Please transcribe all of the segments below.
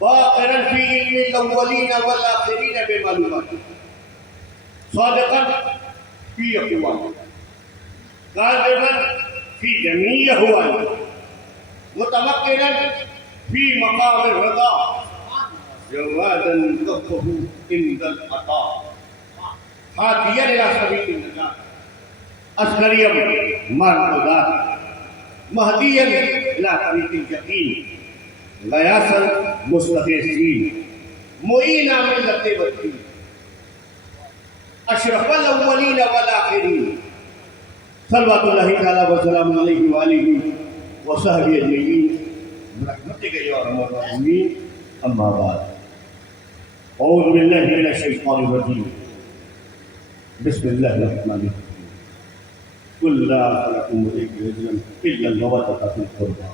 باقرا فی علم الاولین والآخرین بمعلومات صادقا فی اقوال کاذبا فی جمیع احوال متمکنا فی مقام الرضا جوادا کفہ عند العطا ہادیا الی سبیل النجات عسکریا مع الہدى مہدیا الی طریق الیقین غیاثا مستغیثین معینا ملت والدین اشرف الاولین والآخرین صلوات اللہ تعالی وسلام علیہ وآلہ وصحبہ اجمعین برحمتک یا ارحم الراحمین اما بعد اعوذ باللہ من الشیطان الرجیم بسم اللہ الرحمن الرحیم قل لا اسألکم علیہ اجرا الا المودۃ فی القربى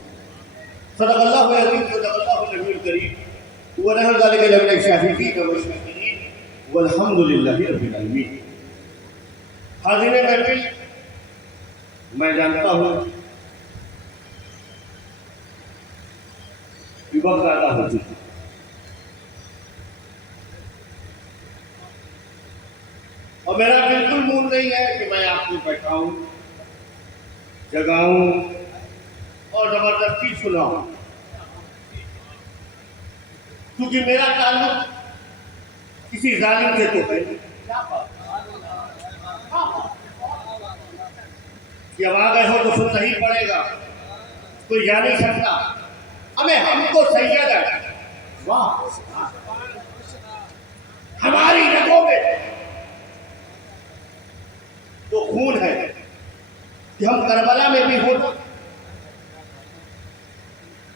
صدق اللہ العظیم صدق اللہ النبی الکریم ونحن ذلک لمن الشاہدین والشاکرین والحمد للہ رب العالمین. حاضرین محفل، میں جانتا ہوں کہ وقت زیادہ ہو چکی اور میرا بالکل موڈ نہیں ہے کہ میں آپ کو بیٹھاؤں جگاؤں اور زبردستی سناؤں، کیونکہ میرا تعلق کسی ظالم سے تو ہے کہ اب آ گئے ہو تو سننا ہی پڑے گا، کوئی جا نہیں سکتا. ہم کو سید ہے، واہ ہماری رگوں میں تو خون ہے کہ ہم کربلا میں بھی ہوں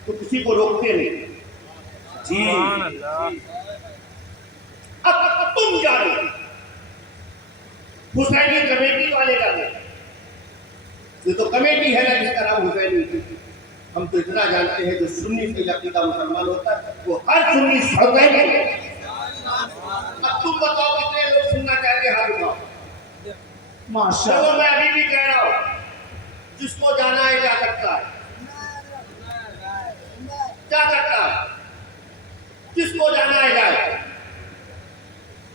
تو کسی کو روکتے نہیں. جی اب تم جانے حسینی کمیٹی والے جانے، یہ تو کمیٹی ہے نا جس کا نام حسینی تھی. ہم تو اتنا جانتے ہیں جو سنی سے عقیدہ مسلمان ہوتا ہے وہ ہر سنی حسینی ہے. اب تم بتاؤ کتنے لوگ سننا چاہتے ہیں؟ ہاتھ اٹھاؤ. ماشاءاللہ. میں ابھی بھی کہہ رہا ہوں جس کو جانا ہے جا سکتا ہے، جا سکتا ہے، جس کو جانا ہے جائے.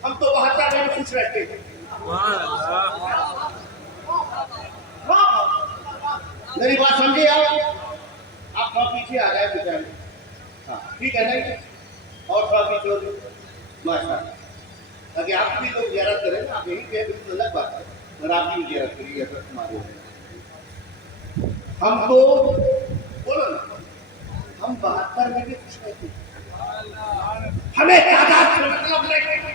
ہم تو 72 میں خوش رہتے ہیں. میری بات سمجھے آپ تھوڑا پیچھے آ جائے بیچارے. ہاں ٹھیک ہے نا، اور تھوڑا پیچھے ہو جائے ماشاء اللہ، تاکہ آپ بھی لوگ زیارت کریں. آپ یہی کہیں بالکل الگ بات ہے، اور آپ کی زیارت کریے اگر تمہارے. ہم تو بولو نا، ہم 72 میں بھی خوش رہتے ہیں. ہمیں تعداد سے مطلب نہیں،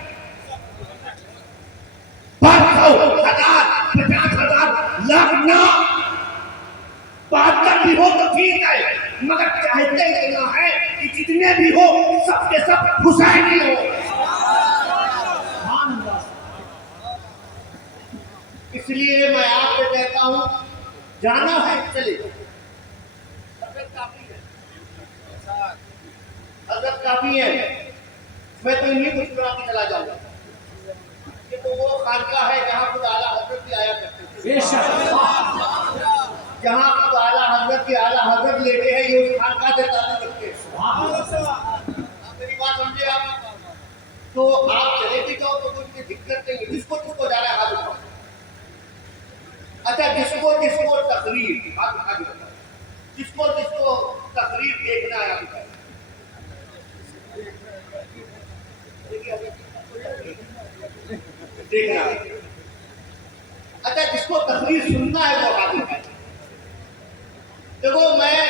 500 ہزار 50,000 لاکھ نہ 72 بھی ہو تو ٹھیک ہے، مگر چاہتے اتنا ہے کہ جتنے بھی ہو سب کے سب حسینی ہو. اس لیے میں آپ کو کہتا ہوں جانا ہے چلے. حضرت کافی ہے، حضرت کافی ہے. میں تو انہیں کچھ بنا کے چلا جاؤں گا. یہ تو وہ خانقاہ ہے جہاں خود اعلیٰ حضرت بھی آیا کرتے تھے، جہاں خود اعلیٰ حضرت کے اعلیٰ حضرت لیتے ہیں، یہ اس خانقاہ سے تعلق رکھتے ہیں. میری بات سمجھے آپ؟ تو آپ چلے بھی جاؤ تو کوئی دقت نہیں ہے. جس کو جانا ہے ہاتھ اٹھاؤ. اچھا جس کو تقریر ہاتھ اٹھا کے بتاؤ. جس کو تقریر دیکھنا ہے آپ دیکھنا. اچھا جس کو تقریر سننا ہے وہ ہاتھ اٹھائے. دیکھو میں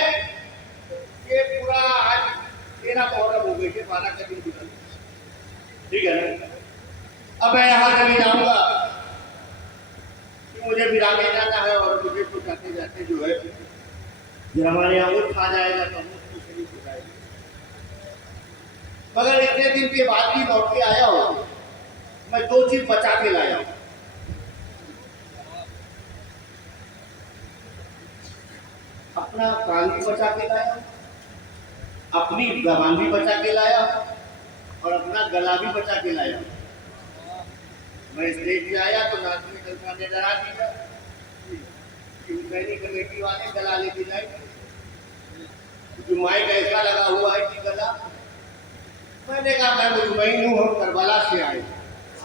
یہ پورا آج 13 محرم ہو گئی ہے، 12 کا دن گزر، ٹھیک ہے نا. اب میں یہاں کبھی جاؤں گا کہ مجھے برانے جانا ہے اور مجھے تو جاتے جاتے جو ہے پھر ہمارے یہاں اٹھ آ جائے گا تو ہم اس کو شریف ہو جائے گا. مگر اتنے دن کے بعد بھی لوٹ کے آیا ہوں، میں 2 چیز بچا کے لایا ہوں. اپنا کان بھی بچا کے لایا، اپنی زبان بھی بچا کے لایا اور اپنا گلا بھی بچا کے لایا. میں اسٹیج پہ آیا تو ناچنے چلتا نے ڈرا دیا کہ حسینی کمیٹی والے گلا لے کے جائیں، کیونکہ مائک ایسا لگا ہوا ہے کہ گلا میں نے کہا میں مطمئن ہوں ہم کربلا سے آئے.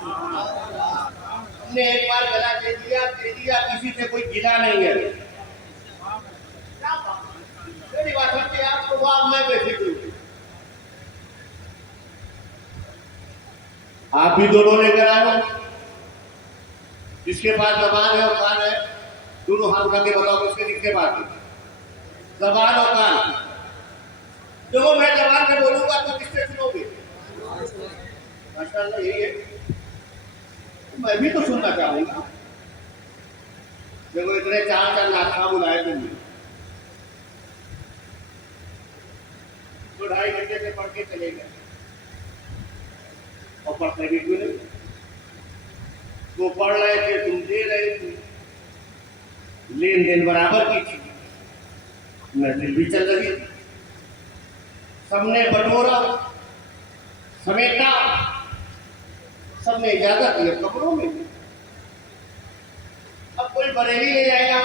ہم نے ایک بار گلا دے دیا کسی سے کوئی گلا نہیں ہے. میری بات سمجھے آپ کو وہ میں بے فکر ہوں. آپ بھی دونوں لے کر آئے ہو. جس کے پاس زبان ہے اور کان ہے دونوں ہاتھ اٹھا کے بتاؤ کس کے پاس ہے زبان اور کان. دیکھو میں زبان سے بولوں گا تو کس سے سنو گے؟ ماشاءاللہ یہی ہے. میں بھی تو سننا چاہوں گا. دیکھو اتنے چار ناشتہ بلائے تم نے 2-2.5 گھنٹے سے پڑھ کے چلے گئے اور پڑھتے بھی کیوں نہیں. وہ پڑھ رہے تھے تم دے رہے تھے. لین دین برابر کی تھی. محفل بھی چل رہی تھی. سب نے بٹورا سمیٹا. سب نے اجازت دی کپڑوں میں. اب کوئی بریلی لے جائے گا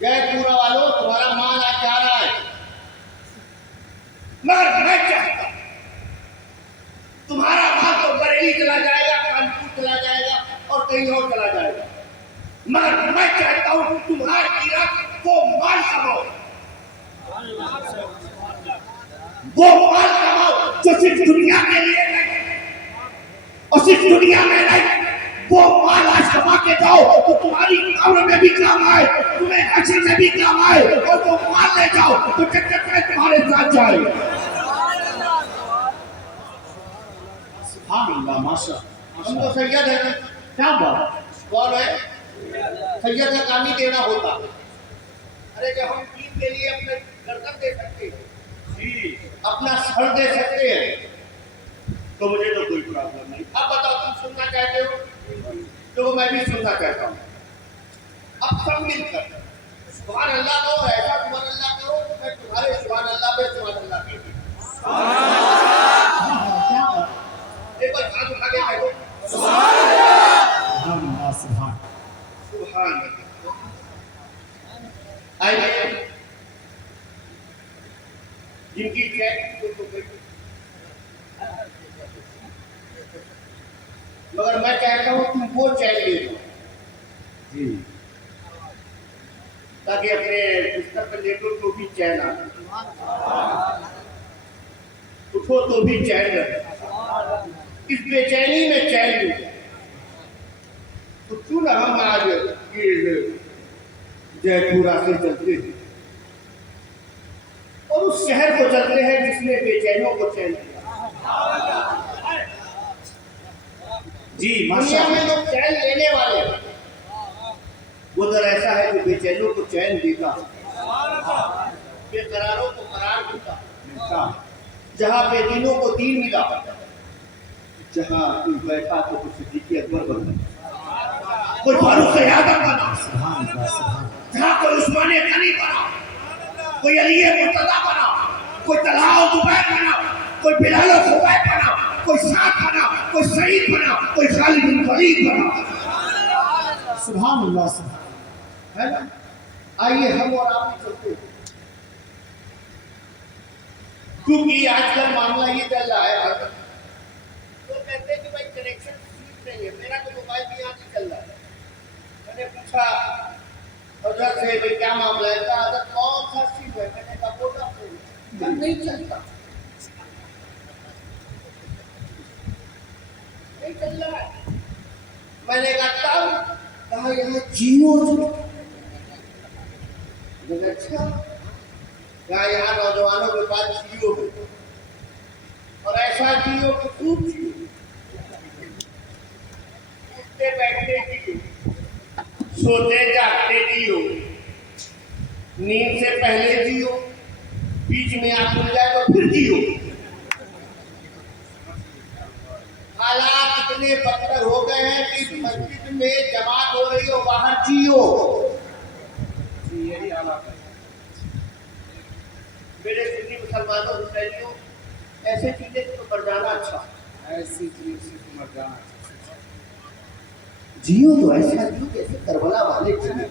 جائے پورا والوں تمہارا مال آج جا رہا ہے. مگر میں چاہتا ہوں تمہارا مال تو بریلی چلا جائے گا کانپور چلا جائے گا اور کہیں اور چلا جائے گا. مگر میں چاہتا ہوں تمہاری رات وہ مال کماؤ. وہ مال کماؤ جو صرف دنیا کے لیے نہیں اور صرف دنیا میں نہیں. وہ مال آج کما کے جاؤ تو تمہاری قبر میں بھی کام آئے تمہیں حشر میں بھی کام آئے. اور وہ مال لے جاؤ تو جنت میں تمہارے ساتھ جائے. سبحان اللہ ماشاء. ہم تو سید ہیں. کیا بات کون ہے؟ سید کا کام ہی دینا ہوتا. ارے جب ہم دین کے لیے اپنے گردن دے سکتے ہیں اپنا سر دے سکتے ہیں تو مجھے تو کوئی پرابلم نہیں. اب بتاؤ تم سننا چاہتے ہو تو میں بھی سننا چاہتا ہوں. اب سب مل کر سبحان اللہ کہو. ایسا سبحان اللہ کرو تو میں تمہارے سبحان اللہ پہ سبحان اللہ کہتی ہوں. ایک بار ہاتھ اٹھا کے کہو سبحان اللہ. سبحان اللہ. آئیے جن کی چین کو مگر میں کہتا ہوں تم وہ چین لے لو جی تاکہ اپنے بستر پر لیٹو تو بھی چین آ اٹھو تو بھی چین رہے. اس بے چینی میں چین لے تو کیوں نہ ہم آج جے پورا سے چلتے ہیں اور اس شہر کو چلتے ہیں جس نے بے چینوں کو چین دیا. جی دنیا میں لوگ چین لینے والے وہ در ایسا ہے کہ بے چینوں کو چین دیتا بے قراروں کو قرار دیتا. جہاں بے دینوں کو دین ملا جہاں کوئی بیٹھا تو کوئی صدیق اکبر بنا کوئی فاروق اعظم بنا جہاں کوئی عثمان غنی بنا کوئی علی مرتضیٰ بنا کوئی طلحہ زبیر بنا کوئی بلال خبیب بنا کوئی سعد بنا کوئی سعید بنا کوئی خالد بن ولید بنا. سبحان اللہ ہے نا. آئیے ہم اور آپ ہی چلتے ہیں کیونکہ آج کل معاملہ یہ چل رہا ہے. تو کہتے ہیں کہ بھائی کنیکشن ٹھیک نہیں ہے. میرا تو موبائل بھی یہاں نہیں چل رہا ہے. میں نے پوچھا حضرت سے بھائی کیا معاملہ ہے. کہا حضرت کون سا سیم ہے. میں نے کہا ووڈا فون. نہیں چلتا نہیں چل رہا ہے. میں نے کہا یہاں جیو. اچھا یہاں نوجوانوں کے پاس جیو ہے اور ایسا جیو کہ خوب جیو. اٹھتے بیٹھتے جیو سوتے جاگتے جیو نیند سے پہلے جیو بیچ میں آپ مل جائے تو پھر جیو. حالات اتنے بدتر ہو گئے ہیں کہ مسجد میں جماعت ہو رہی ہو باہر جیو. یہی حالات ہے میرے سنی مسلمانوں حسینیوں. ایسے چیزیں تو مر جانا اچھا. ایسی چیزیں تو مر جانا اچھا. جیو تو ایسا جیو جیسے کربلا والے جیو.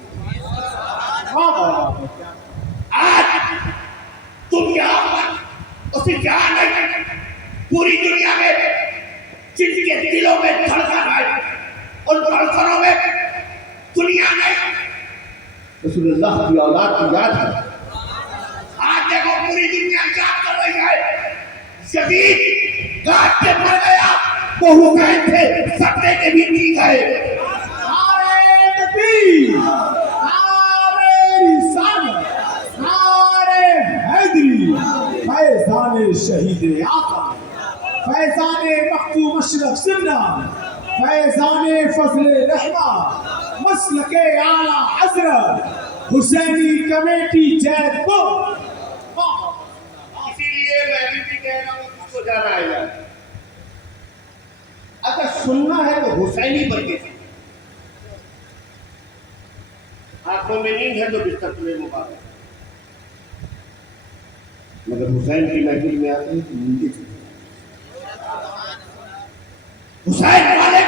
دنیا میں رسول اللہ کی اولاد کی یاد ہے. آج دیکھو پوری دنیا یاد کر رہی ہے. یزید کاٹ کے مر گیا، وہ حسین تھے سطح کے بھی ٹھیک ہے. نعرہ تکبیر، نعرہ رسالت، نعرہ حیدری، فیضان شہید آقا، فیضان مختوم مشرق سندھ، فیضان فضل رحمہ، مسلک اعلیٰ حضرت حسینی کمیٹی جیت پور. اسی لیے میں بھی کہہ رہا ہوں اس کو جانا ہے. اگر سننا ہے تو حسینی پر کے آنکھوں میں نیند ہے تو بستر تمہیں مبارک، مگر حسین کی محفل میں آتے ہیں تو نیندیں چلتی. حسین والے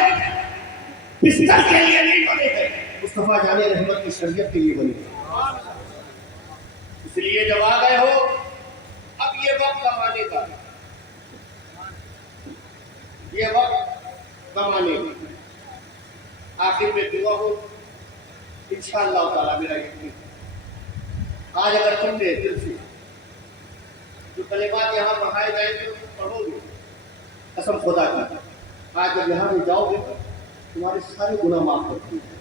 بستر کے لیے نہیں بنے ہیں، مصطفیٰ جان رحمت کی شریعت کے لیے بنے ہیں. اس لیے جب آ گئے ہو اب یہ وقت کمانے کا، یہ وقت کمانے کا. آخر میں دعا ہو انشاءاللہ تعالیٰ. میرا یقین آج اگر تم نے دل سے جو کلمات یہاں پڑھائے جائیں گے پڑھو گے، قسم خدا کی آج جب یہاں میں جاؤ گے تمہارے سارے گناہ معاف کرتے ہیں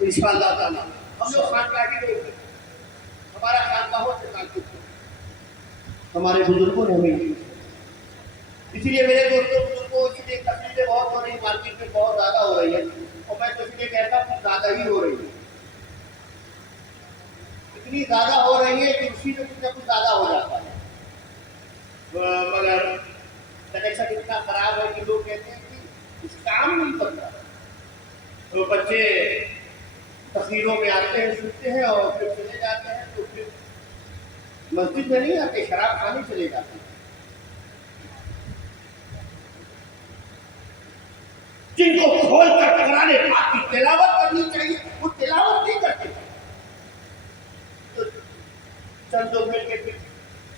انشاءاللہ تعالیٰ. ہم لوگ خانقاہی لوگ ہیں، ہمارا خانقاہوں سے تعلق ہے، ہمارے بزرگوں نے ہمیں. اسی لیے میرے دوستوں بزرگوں اس لیے تقریریں بہت ہو رہی، مارکیٹ میں بہت زیادہ ہو رہی ہے، اور میں تو اس لیے کہتا ہوں کچھ زیادہ ہی ہو رہی ہے. اتنی زیادہ ہو رہی ہے کہ اسی میں کچھ نہ کچھ زیادہ ہو جاتا ہے. مگر کنیکشن اتنا خراب ہے کہ لوگ کہتے ہیں کہ اس کام نہیں کرتا. تو بچے تقریروں میں آتے ہیں، سنتے ہیں اور پھر چلے جاتے ہیں، تو پھر مسجد میں نہیں آتے، شراب کھانے چلے جاتے ہیں. جن کو کھول کر قرآن پاک کی تلاوت کرنی چاہیے وہ تلاوت نہیں کرتے، تو چند لوگ مل کے پھر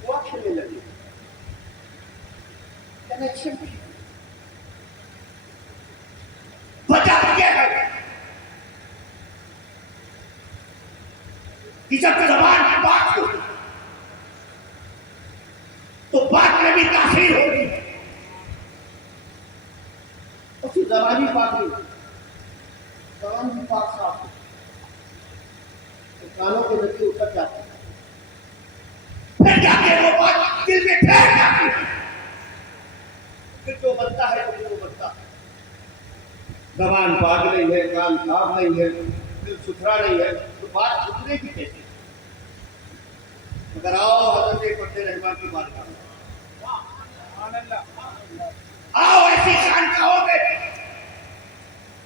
ہوا کھیلنے لگے. کنیکشن وجہ کیا ہے کہ جب زبان پاک ہوگی تو بات میں بھی تاثیر ہوگی. اور پھر زبان ہی پاک نہیں، زبان بھی پاک صاف کانوں کے ذریعے اتر جاتے ہیں، پھر جا کے وہ بات دل میں ٹھہر جاتی ہے. پھر جو بنتا ہے وہ بنتا ہے. زبان پاک نہیں ہے، کان صاف نہیں ہے، دل ستھرا نہیں ہے، تو بات اترے گی کیسے؟ اگر آؤ حضرت فتح رحمان کی بات کرو، آؤ ایسی خانقاہوں میں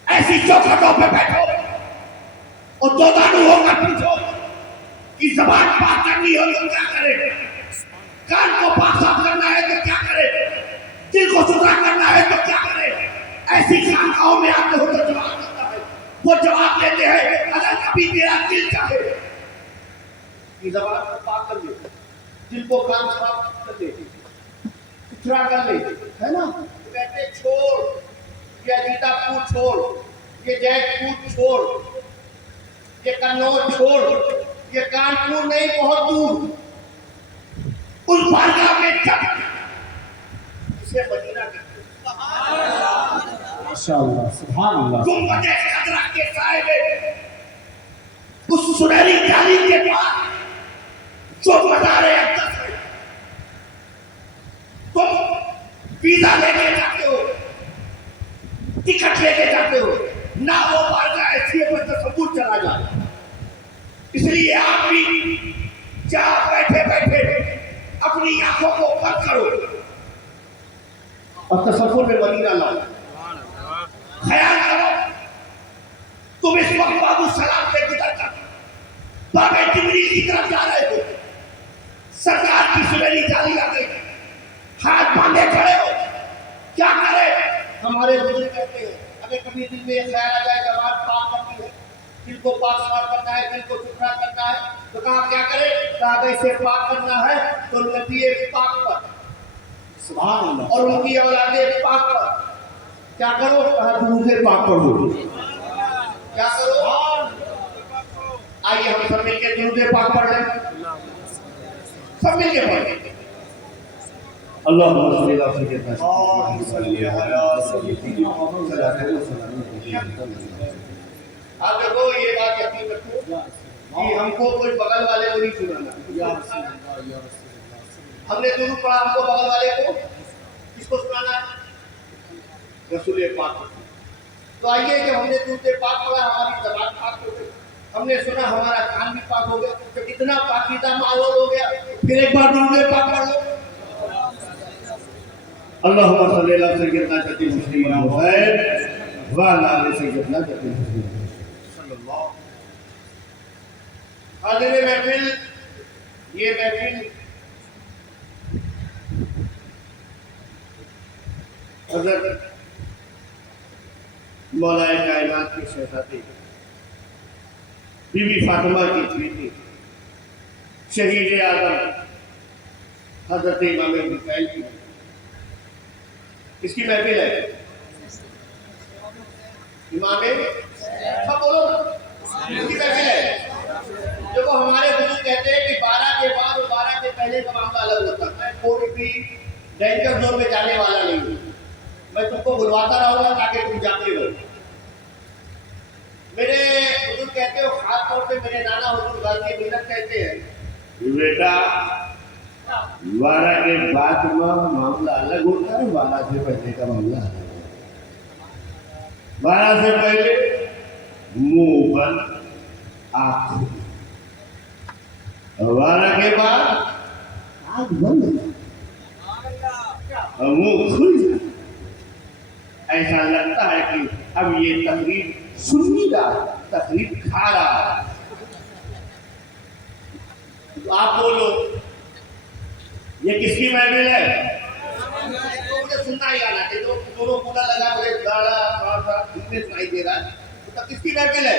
ایسی چوکھٹوں پہ بیٹھو اور دو دانو ہو کر پوچھو کہ زبان پاک کرنی ہو تو کیا کرے، کان کو پاک صاف کرنا ہے تو کیا کرے، دل کو ستھرا کرنا ہے تو کیا کرے. ایسی خانقاہوں میں آتے ہو تو جواب دیتا ہے، وہ جواب دیتے ہیں اگر کبھی تیرا دل چاہے کہ زبان کو پاک کر لے، دل کو کان صاف کر لے، ستھرا کر لے، ہے نا، تو کہتے ہیں چھوڑ یہ اجیتا پور چھوڑ، یہ جیت پور چھوڑ، یہ کنور چھوڑ، یہ کانپور نہیں بہت دور اس بارگاہ میں جب اسے مدینہ کہتے ماشاءاللہ، سبحان اللہ. گنبد خضرا کے سائے میں اس سنہری جالی کے پاس جو مزار اقدس ہے، تم ویزا لے کے جاتے ہو، ٹکٹ لے کے جاتے ہو، نہ وہ بارگاہ ایسی ہے پر تصور چلا جائے. اس لیے آپ بھی جہاں بیٹھے بیٹھے اپنی آنکھوں کو بند کرو اور تصور میں مدینہ لاؤ. خیال کرو تم اس وقت باب السلام سے گزر کر باب جبریل کی طرف جا رہے ہو، سرکار کی سنہری جالی آ گئی، ہاتھ باندھے کھڑے ہو، کیا کرے؟ ہمارے بزرگ کہتے ہیں اگر کبھی دل میں یہ خیال آ جائے زبان پاک کرنی ہے، دل کو پاک صاف کرنا ہے، دل کو ستھرا کرنا ہے، تو کہا کیا کرے؟ کہا اسے پاک کرنا ہے تو نبی پاک پر سبحان اللہ. اور ان کی اولاد پاک پر کیا کرو؟ کہا درود پاک پڑھو. کیا آئیے ہم سب مل کے درود پاک پڑھ لیں، سب مل کے پڑھ لیں۔ اللہم صلی اللہ علیہ وسلم۔ اللہم صلی علی سیدنا محمد صلی اللہ علیہ وسلم۔ آپ دیکھو یہ بات یقین رکھو کہ ہم کو کوئی بغل والے کو نہیں سنانا، یا رسول اللہ یا رسول اللہ۔ ہم نے درود پڑھا، ہم کو بغل والے کو کس کو سنانا ہے؟ رسول پاک کو۔ تو آئیے کہ ہم نے درود پاک پڑھا، ہماری زبان پاک ہو گئی، ہم نے سنا ہمارا کان بھی پاک ہو گیا، تو اتنا پاکیزہ ماحول ہو گیا، پھر ایک بار درود پاک پڑھ لو۔ اللہم صلی اللہ علیہ سیدنا جدی مسلم حسین وعلی آل سیدنا جدی مسلم صلی اللہ۔ حاضر محفل، یہ محفل حضرت مولا کائنات کی شہزادی بی بی فاطمہ کی بیٹی شہید اعظم حضرت امام حسین کی اس کی محفل ہے۔ امام سب بولو نا، اس کی محفل ہے۔ دیکھو ہمارے بزرگ کہتے ہیں کہ 12 کے بعد اور 12 کے پہلے کا معاملہ الگ ہوتا ہے۔ میں کوئی بھی ڈینجر زون میں جانے والا نہیں ہوں، میں تم کو بلواتا رہوں گا تاکہ تم جاتے ہو۔ میرے بزرگ کہتے ہو، خاص طور پہ میرے نانا حضور غازی ملت کہتے ہیں بیٹا 12 کے بعد کا معاملہ الگ ہوتا ہے، 12 سے پہلے کا معاملہ الگ ہوتا ہے۔ 12 سے پہلے منہ بند آنکھ کھلی، اور 12 کے بعد آنکھ بند اور منہ کھل جاتا۔ ایسا لگتا ہے کہ اب یہ تقریر سنی رہا، تقریر کھا رہا ہے۔ آپ بولو یہ کس کی محفل ہے؟ تو مجھے سننا ہی آنا چاہیے، تو دونوں پورا لگا مجھے تھوڑا سا دھیمے سنائی دے رہا ہے، تو کس کی محفل ہے؟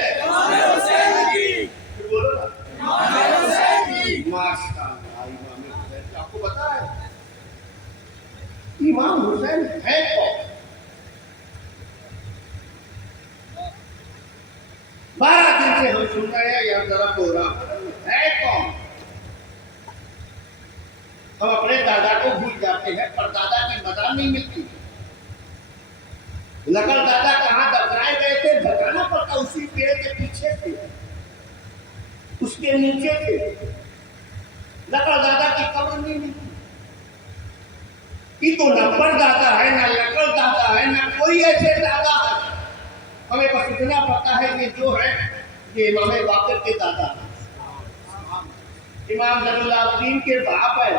پھر بولو نا، ماشاء اللہ امام حسین۔ آپ کو پتا ہے امام حسین ہے کون؟ 12 دن سے ہم سن رہے ہیں، یا ذرا پروگرام ہے کون؟ ہم اپنے دادا کو بھول جاتے ہیں، پر دادا کی مدد نہیں ملتی۔ نقل دادا کہاں دفنائے گئے تھے، بتانا پڑتا، اسی پیڑ کے پیچھے تھے، اس کے نیچے تھے۔ نقل دادا کی قبر نہیں ملتی۔ یہ تو نہ پر دادا ہے، نہ نقل دادا ہے، نہ کوئی ایسے دادا ہے۔ ہمیں بس اتنا پتا ہے کہ جو ہے یہ امام باقر کے دادا ہیں، امام زین العابدین کے باپ ہے،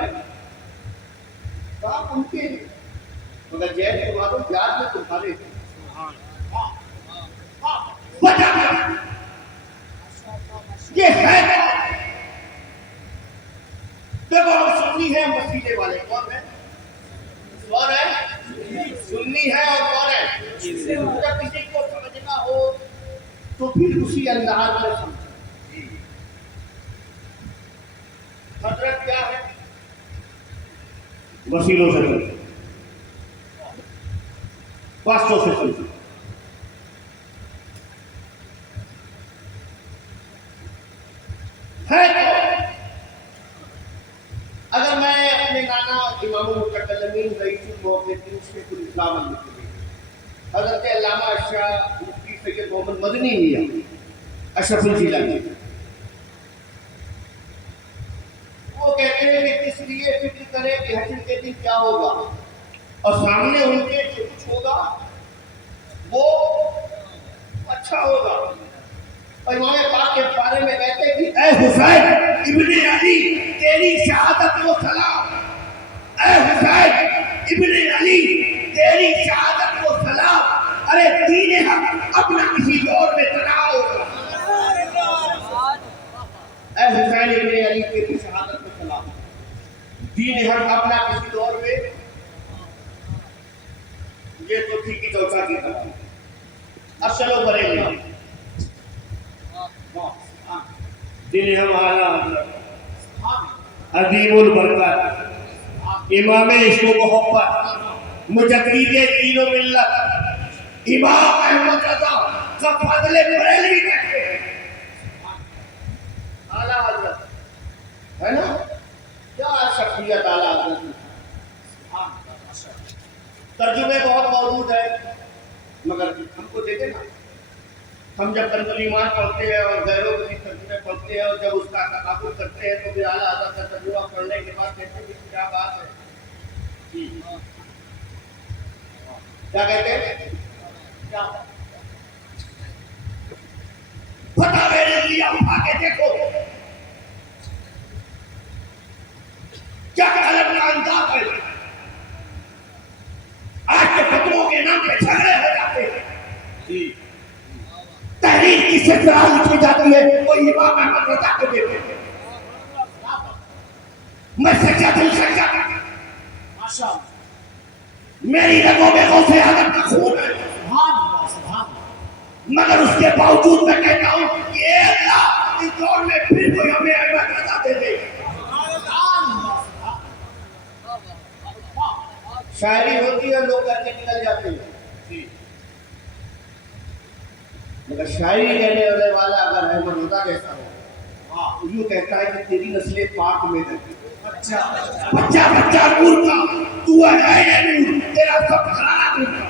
باپ ان کے ہیں، مگر جیل تمہارے یاد میں تمہارے ہیں۔ وجہ یہ ہے دیکھو ہم سنی ہے، مسیحے والے کون ہے؟ کون ہے؟ سنی ہے اور کون ہے؟ جب کسی کو سمجھنا ہو تو پھر اسی انداز میں سمجھو۔ حضرت کیا ہے؟ وسیلوں سے سمجھو، واسطوں سے سمجھو۔ اگر میں اپنے نانا امام المتکلمین رئیس المحدثین شیخ الاسلام المسلمین حضرت علامہ شاہ مفتی سید محمد مدنی میاں اشرف الجیلانی، وہ کہتے ہیں کہ کس لیے فکر کرے کہ حشر کے دن کیا ہوگا، اور سامنے ان کے جو کچھ ہوگا وہ اچھا ہوگا۔ اور امام پاک کے بارے میں کہتے ہیں کہ اے حسین ابن علی تیری شہادت و سلام، اے حسین ابن علی تیری شہادت و سلام، ارے دین حق اپنا کسی دور میں تنا ہوگا۔ اے حسین ابن علی تیری شہادت و سلام، دین حق اپنا کسی دور میں، یہ تو ٹھیک ہی چوچا کی طرح۔ اب چلو بریلی دل ہمارا عظیم البرکت امام عشق و محبت مجدد دین و ملت امام احمد رضا کا فضل بریلوی کہتے ہیں۔ اعلیٰ حضرت ہے نا، کیا شخصیت اعلیٰ حضرت کی۔ ترجمے بہت موجود ہے مگر ہم کو دیکھیں نا، ہم جب کنزل ایمان پڑھتے ہیں اور غیروں کے ترجمے پڑھتے ہیں اور جب اس کا تقابل کرتے ہیں تو پھر اعلیٰ حضرت کا ترجمہ پڑھنے کے بعد کہتے ہیں کہ کیا بات ہے جی، کیا کہتے ہیں، کیا پتا میرے لیے اٹھا کے دیکھو کیا غلط کا انداز ہے۔ آج کے فتووں کے نام پہ جھگڑے ہو جاتے ہیں، تحریر کی سلسلہ لکھی جاتی ہے، کوئی امام احمد رضا کے دیتے ہیں، میں سچا دل سچا میری رگوں میں غوث اعظم کا خون ہے، مگر اس کے باوجود میں کہتا ہوں کہ اے اللہ اس دور میں پھر کوئی ہمیں احمد رضا دے دے۔ شاعری ہوتی ہے لوگ کر کے نکل جاتے ہیں، مگر شاعری کہنے والے والا اگر احمد رضا جیسا ہو، یوں کہتا ہے کہ تیری نسلیں پاک میں رہتی، بچہ بچہ نور کا تو ہے نور، تیرا سب کھانا نور کا۔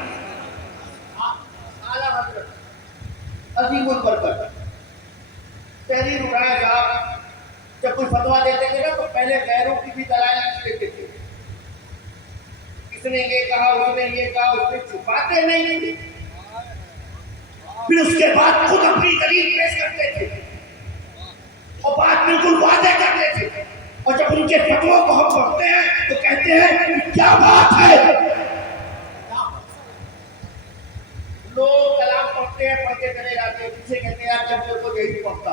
اعلیٰ حضرت عظیم البرکت تحریر اٹھایا گا، جب کوئی فتویٰ دیتے تھے نا تو پہلے غیروں کی بھی دلائل دیتے تھے، اس نے یہ کہا اس نے یہ کہا، اس نے چھپاتے نہیں تھے، پھر اس کے بعد خود اپنی دلیل پیش کرتے تھے اور بات بالکل واضح کرتے تھے، اور جب ان کے فتووں کو ہم پڑھتے ہیں تو کہتے ہیں کہ کیا بات ہے۔ لوگ کلام پڑھتے ہیں، پڑھتے چلے جاتے ہیں، پیچھے کہتے ہیں یار جب کو یہی پڑھتا۔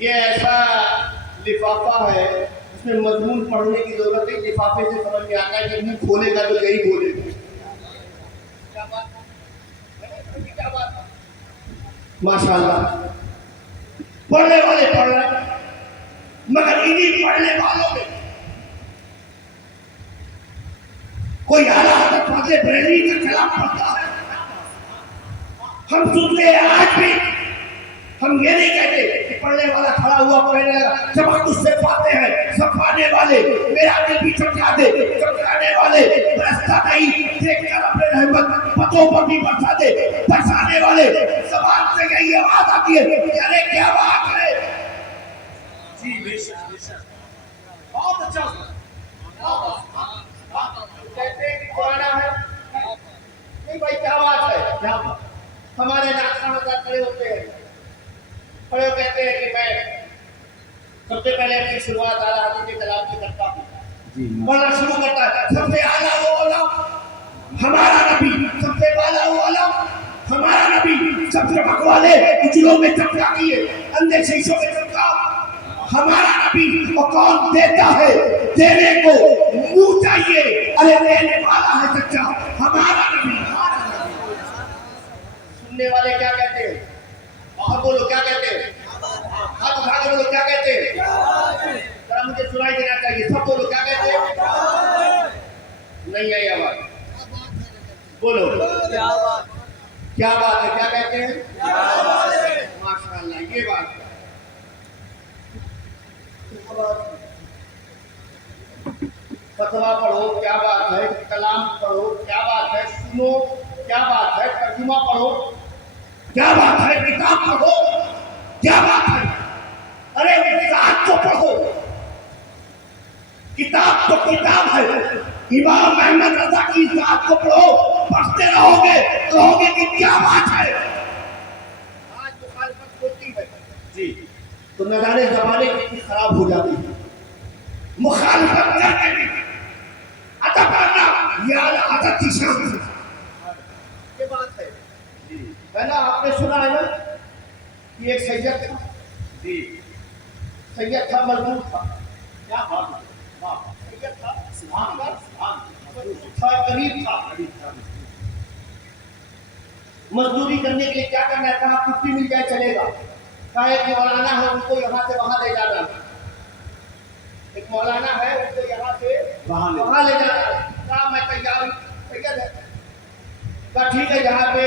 یہ ایسا لفافہ ہے اس میں مضمون پڑھنے کی ضرورت ہے، لفافے سے سمجھ میں آتا ہے کہ منہ کھولے گا تو یہی بولے گا۔ کیا بات ماشاء اللہ، پڑھنے والے پڑھ رہے ہیں، مگر انہی پڑھنے والوں میں کوئی اعلیٰ حضرت فاضل بریلوی کا کلام پڑھتا ہے، ہم سنتے ہیں آج بھی، ہم یہ نہیں کہتے کہ پڑھنے والا کھڑا ہوا پڑھنے لگا، جب تجھ سے پاتے ہیں سفانے والے میرا دل بھی چمکا دے، چمکانے والے برستا نہیں، دیکھ کر اپنے رحمت پتوں پر بھی برسا دے، برسانے والے زبان سے یہی آواز آتی ہے کہ ارے کیا بات ہے جی، بے شک بے شک، بہت اچھا کہتے ہیں کہ پرانا ہے نہیں بھائی، کیا بات ہے، کیا بات، ہمارے ناخواہ حضرات کھڑے ہوتے ہیں، کھڑے کہتے ہیں کہ میں سب سے پہلے اپنی شروعات اعلیٰ حضرت کے کلام سے کرتا ہوں، پڑھنا شروع کرتا ہے، سب سے اعلیٰ وہ علم ہمارا نبی، سب سے بالا وہ علم ہمارا نبی، سب سے بکوالے اجلوں میں چمکا کیے، اندھے شیشوں میں چمکا ہمارا نبی، اور کون دیتا ہے دینے کو منہ چاہیے، ارے دینے والا ہے سچا ہمارا نبی۔ سننے والے کیا کہتے ہیں، اور بولو کیا کہتے ہیں، ہاتھ اٹھا کے بولو کیا کہتے ہیں، ذرا مجھے سنائی دینا چاہیے، سب بولو کیا کہتے ہیں، نہیں آئی آواز، بولو کیا بات ہے، کیا کہتے ہیں، ماشاء اللہ، یہ بات ہے۔ فتویٰ پڑھو کیا بات ہے، کلام پڑھو کیا بات ہے، سنو کیا بات ہے، ترجمہ پڑھو کیا بات ہے، کتاب پڑھو کیا بات ہے، ارے کتاب کو پڑھو، کتاب تو کتاب ہے، امام احمد رضا کی ذات کو پڑھو، پڑھتے رہو گے کہو گے کہ کیا بات ہے۔ آج مخالفت ہوتی ہے جی تو نظارے زمانے کتنی خراب ہو جاتی ہے، مخالفت کرنے کی ادب کرنا یہ اعلیٰ حضرت کی شان ہے، یہ بات ہے جی۔ پہلا آپ نے سنا ہے نا کہ ایک سید تھا جی، سید تھا مزدور تھا، کیا بات ہے، سید تھا سبحان اللہ، تھا غریب تھا، مزدوری کرنے کے لیے کیا کرنا تھا، چھٹی مل جائے چلے گا، کہا ایک مولانا ہے ان کو یہاں سے وہاں لے جانا، ایک مولانا ہے ان کو یہاں سے وہاں لے جانا، کہا میں تیار ہوں، سید ہے، کہا ٹھیک ہے جہاں پہ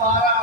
12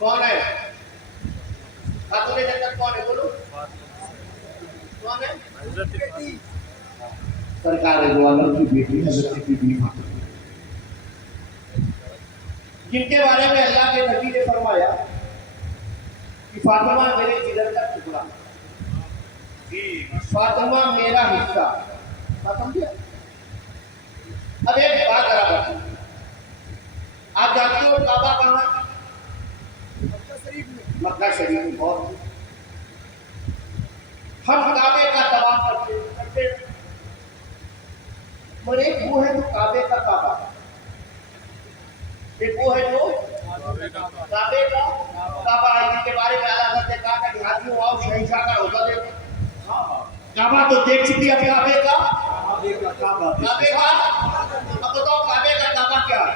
کون ہے؟ خاتون جنت کون ہے؟ بولو کون ہے؟ سرکار دو عالم کی بیٹی حضرت بی بی فاطمہ، جن کے بارے میں اللہ کے نبی نے فرمایا کہ فاطمہ میرے جگر کا ٹکڑا، فاطمہ میرا حصہ. ختم کیا. اب ایک بات ذرا بتائیں، آپ جانتے ہو کعبہ کہاں؟ مکہ شریف میں. بہت ہم کعبے کا طواف کرتے ہیں، اور ایک وہ ہے جو کعبے کا کعبہ، ایک وہ ہے جو کعبے کا کعبہ ہے، جن کے بارے میں اعلیٰ حضرت نے کہا کہ حاجیوں آؤ شہنشاہ کا روضہ دیکھو. کعبہ تو دیکھ چکی ہے، کعبے کا اب بتاؤ کعبے کا کعبہ کیا ہے؟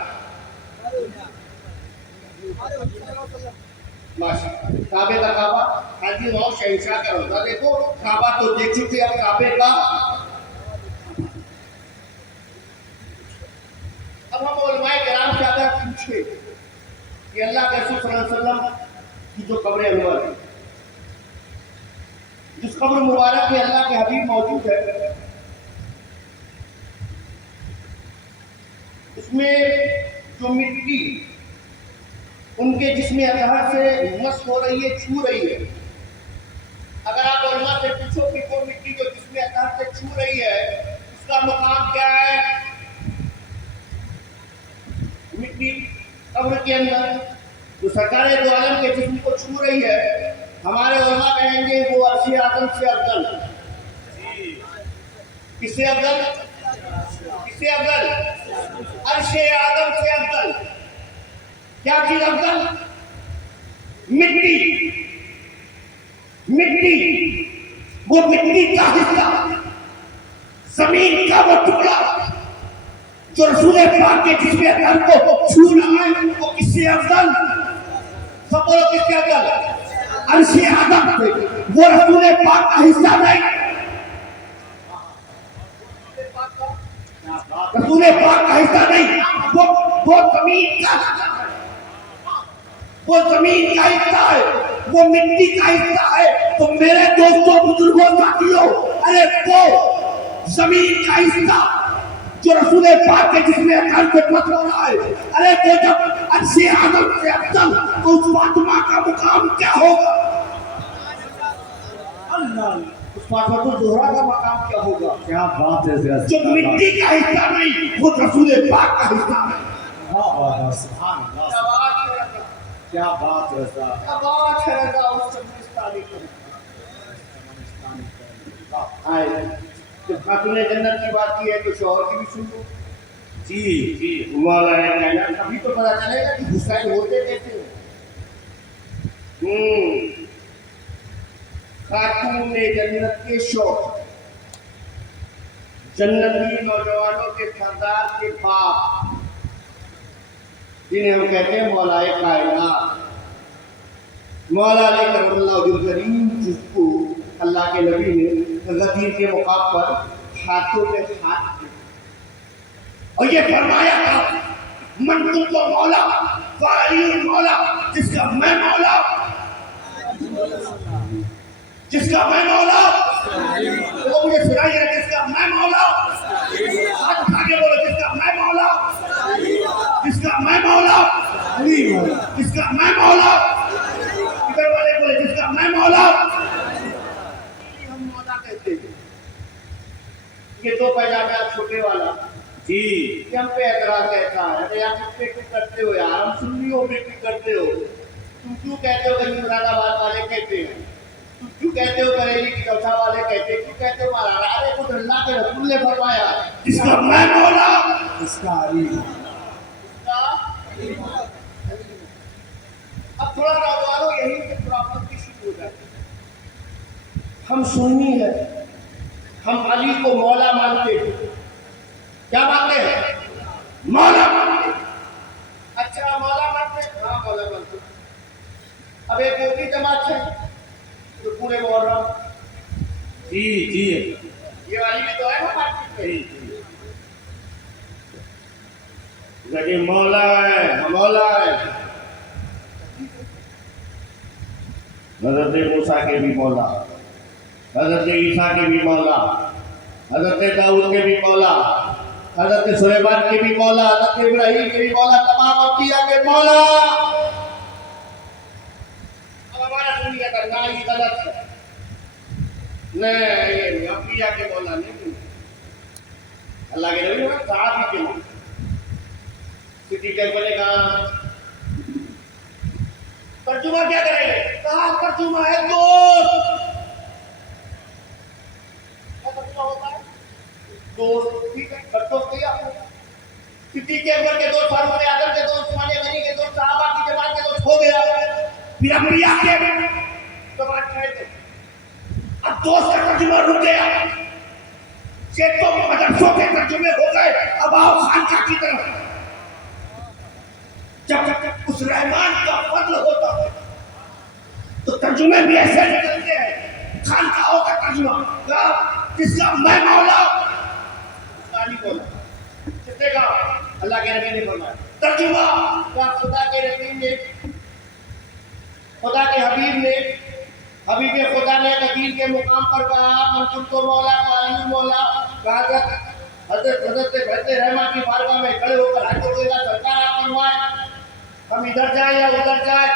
کعبے کا کعبہ، حاجیوں آؤ شہنشاہ کا روضہ دیکھو. کعبہ تو دیکھ چکی ہے، کعبے کا. اب ہم علماء کرام سے اگر پوچھے کہ اللہ کے رسول صلی اللہ علیہ وسلم کی جو قبر انور ہے، جس قبر مبارک میں اللہ کے حبیب موجود ہے، اس میں جو مٹی ان کے جسم اطہر سے مس ہو رہی ہے، چھو رہی ہے، اگر آپ علماء سے پوچھو کہ وہ مٹی جو جسم اطہر سے چھو رہی ہے اس کا مقام کیا ہے؟ مٹی قبر کے اندر جو سرکار دو عالم کے جسم کو چھو رہی ہے، ہمارے علماء کہیں گے وہ عرش اعظم سے افضل. کس سے افضل؟ کس سے افضل؟ عرش اعظم سے افضل. کیا چیز افضل؟ مٹی. مٹی، وہ مٹی کا حصہ، زمین کا وہ ٹکڑا جو رسول پاک کے جسم اطہر کو چھو رہا ہے، وہ کس سے افضل؟ سب بولو کس سے افضل؟ عرش اعظم سے. وہ رسول پاک کا حصہ نہیں، رسول پاک کا حصہ نہیں، وہ زمین کا حصہ ہے، وہ زمین کا حصہ ہے، وہ مٹی کا حصہ ہے. تو میرے دوستوں، بزرگوں، ساتھیوں، ارے وہ زمین کا حصہ جو رسول پاک کے جسم اطہر سے پس ہو رہا ہے، ارے وہ جب عرش اعظم سے افضل تو اس فاطمہ کا مقام کیا ہوگا؟ اس فاطمہ الزہرا کا مقام کیا ہوگا؟ کیا بات ہے، جو مٹی کا حصہ نہیں، وہ رسول پاک کا حصہ ہے. سبحان اللہ، کیا بات ہے، کیا بات ہے رضا اس شبستانی کو. جب خاتون جنت کی بات کی ہے تو شوہر کی بھی سن لو. جی مولا ہے کہنا، ابھی تو پتا چلے گا کہ حسین ہوتے کیسے ہیں. خاتون جنت کے شوہر، جنتی نوجوانوں کے سردار کے باپ، جنہیں ہم کہتے ہیں مولا کائنات، مولا علیہ کرم اللہ وجہ کریم، جس کو اللہ کے نبی نے غدیر کے مقام پر ہاتھوں میں ہاتھ دیا اور یہ فرمایا تھا من کنت مولا فعلی مولا، جس کا میں مولا، جس کا میں مولا، وہ مجھے سنائیے، جس کا میں مولا، ہاتھ اٹھا کے بولو، جس کا میں مولا، جس کا میں مولا، جس کا میں مولا، ادھر والے بولے جس کا میں مولا. ہم مولا کہتے ہیں. یہ دو پیجامے چھوٹے والا کہ ہم پہ اعتراض کہتا ہے، ارے آپ اس پہ کیوں کرتے ہو یار؟ ہم سنیوں پہ کیوں کرتے ہو؟ تم کیوں کہتے ہو کہ مراد آباد والے کہتے ہیں؟ تم کیوں کہتے ہو بریلی کی چوتھا والے کہتے ہیں؟ کیوں کہتے ہو مہارانا؟ ارے خود اللہ کے رسول نے فرمایا جس کا میں مولا، اس کا علی. اب تھوڑا نوجوانوں یہی سے پرابلم کی شروع ہو جاتی ہے. ہم سنی ہے، ہم علی کو مولا مانتے ہیں. کیا مانتے ہیں؟ مولا مانتے ہیں. اچھا مولا مانتے ہیں؟ ہاں مولا مانتے ہیں. اب ایک موٹی جماعت ہے تو پورے محرم یہ والی بھی تو ہے نا مارکیٹ میں، لیکن مولا ہے مولا ہے. حضرت موسیٰ کے بھی مولا، حضرت عیسیٰ کے بھی مولا، حضرت داؤد کے بھی مولا، حضرت سلیمان کے بھی مولا، حضرت ابراہیم کے بھی مولا، تمام انبیاء کے مولا۔ اب ہمارا سنیے کا نا ہی غلط ہے، نہیں انبیاء کے مولا نہیں، اللہ کے نبی نے صحابی کے مولا۔ صدیق اکبر نے کہا ترجمہ کیا کریں گے؟ کہا ترجمہ ہے دوست۔ کیا ترجمہ ہوتا ہے؟ دوست، ٹھیک ہے، دوست کیا صدیق اکبر کے دوست، فاروق اعظم کے دوست، عثمان غنی کے دوست، صحابہ کی جماعت کے دوست ہو گیا، پھر انبیاء کے جماعت کھڑے تھے۔ اب دوست کا ترجمہ رک گیا، یہ تو مدرسوں کے ترجمے ہو گئے، اب آؤ خانقاہ کی طرف۔ جب اس رحمان کا فضل ہوتا ہے تو ترجمے بھی ایسے نکلتے ہیں۔ خانقاہوں کا ترجمہ جس کا میں مولا، نہیں بولا کس نے کہا؟ اللہ کے نبی نے بولا۔ ترجمہ کیا خدا کے نبی نے، خدا کے حبیب نے، حبیب خدا نے نبی کے مقام پر کہا من کنت مولا فعلی مولا۔ حضرت رحمہ کی بارگاہ میں کھڑے ہو کر حج ہوئے گا، سرکار آپ فرمائے ہم ادھر جائیں یا ادھر جائیں؟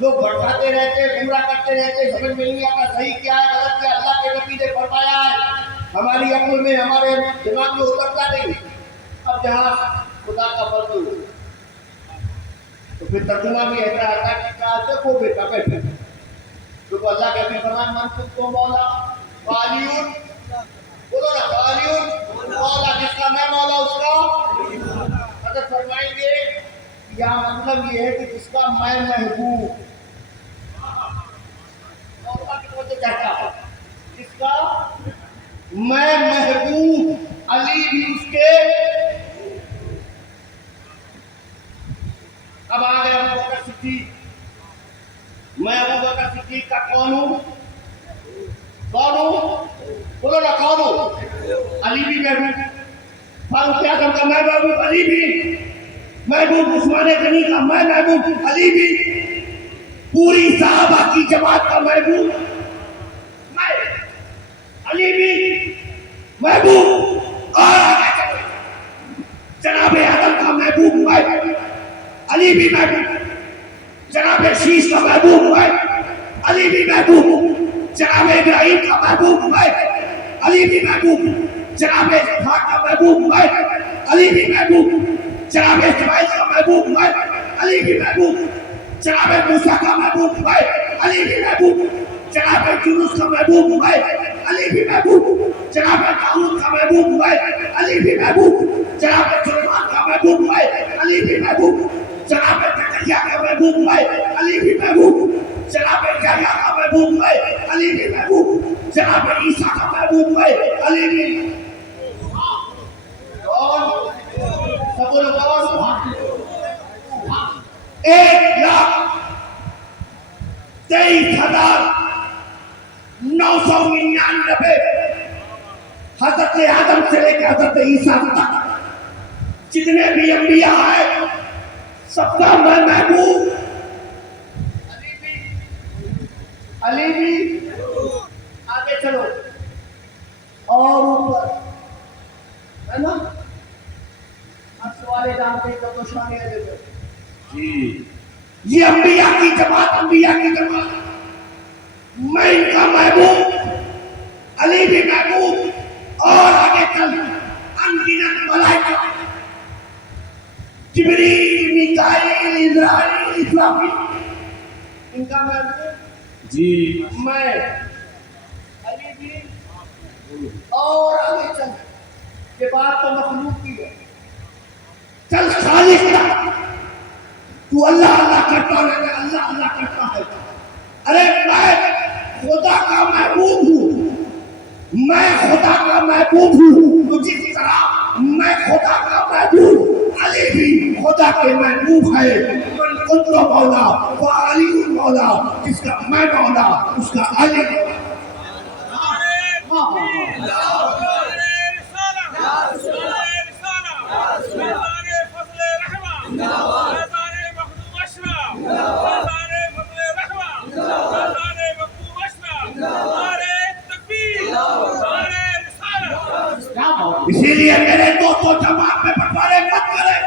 لوگ بھٹکاتے رہتے، گمراہ کرتے رہتے، سمجھ میں نہیں آتا صحیح کیا ہے غلط کیا۔ اللہ کے نبی نے فرمایا ہے، ہماری عقل میں ہمارے دماغ میں اترتا نہیں۔ اب جہاں خدا کا فضل تو پھر ترجمہ بھی ایسا آتا ہے کہ کہا دیکھو بیٹا بیٹھے تو اللہ کے نبی فرمایا من کنت مولا فعلی، بولو نا فعلی مولا، جس کا میں مولا اس کا حضرت فرمائیں گے یا مطلب یہ ہے کہ جس کا میں محبوب، جس کا میں محبوب، علی بھی اس کے۔ اب آ گئے ابو بکر صدیق، میں ابو بکر صدیق کا کون ہوں؟ کون ہوں؟ بولو نا کون ہوں؟ علی بھی محبوب، فاروق اعظم کا میں محبوب، علی بھی محبوب، عثمان غنی کا میں محبوب، علی بھی، پوری صحابہ کی جماعت کا محبوب میں، علی بھی محبوب، اور جناب آدم کا محبوب میں، علی بھی محبوب، جناب شیش کا محبوب میں، علی بھی محبوب، جناب ابراہیم کا محبوب میں، علی بھی محبوب، جناب اسحاق کا محبوب میں، علی بھی محبوب، جناب اسماعیل کا محبوب میں، علی بھی محبوب، جناب موسیٰ کا محبوب میں، علی بھی محبوب، جناب یونس کا محبوب میں، علی بھی محبوب، جناب داؤد کا محبوب میں، علی بھی محبوب، جناب سلیمان کا محبوب میں، علی بھی محبوب، جناب زکریا کا محبوب میں، علی بھی محبوب، جناب یحییٰ کا محبوب میں، علی بھی محبوب، جناب عیسیٰ کا محبوب میں، علی بھی اور 1,23,999 حضرت آدم سے لے کے حضرت عیسیٰ تک جتنے بھی انبیاء ہیں سب کا میں محبوب، علی بھی آگے چلو اور اوپر ہے نا سوالے جانتے تو شانے دیتے جی، یہ انبیاء کی جماعت، انبیاء کی جماعت، میں ان کا محبوب، علی بھی محبوب، اور آگے چل انگنت ملائکہ جبریل، میکائیل، اسرائیل، اسرافیل، ان کا محبوب جی میں، علی بھی، اور آگے چل یہ بات تو مخلوق کی ہے، چل خالق کا تو اللہ اللہ کرتا ہے، اللہ اللہ کرتا ہے، ارے میں خدا کا محبوب ہوں، میں خدا کا محبوب ہوں، تو جس طرح میں خدا کا محبوب، علی بھی خدا کے محبوب ہے، من کنت مولا فعلی مولا، جس کا میں مولا اس کا علی۔ فضل رحمہ اسی لیے میرے دوستوں جماعت میں بٹوارے مت کرے.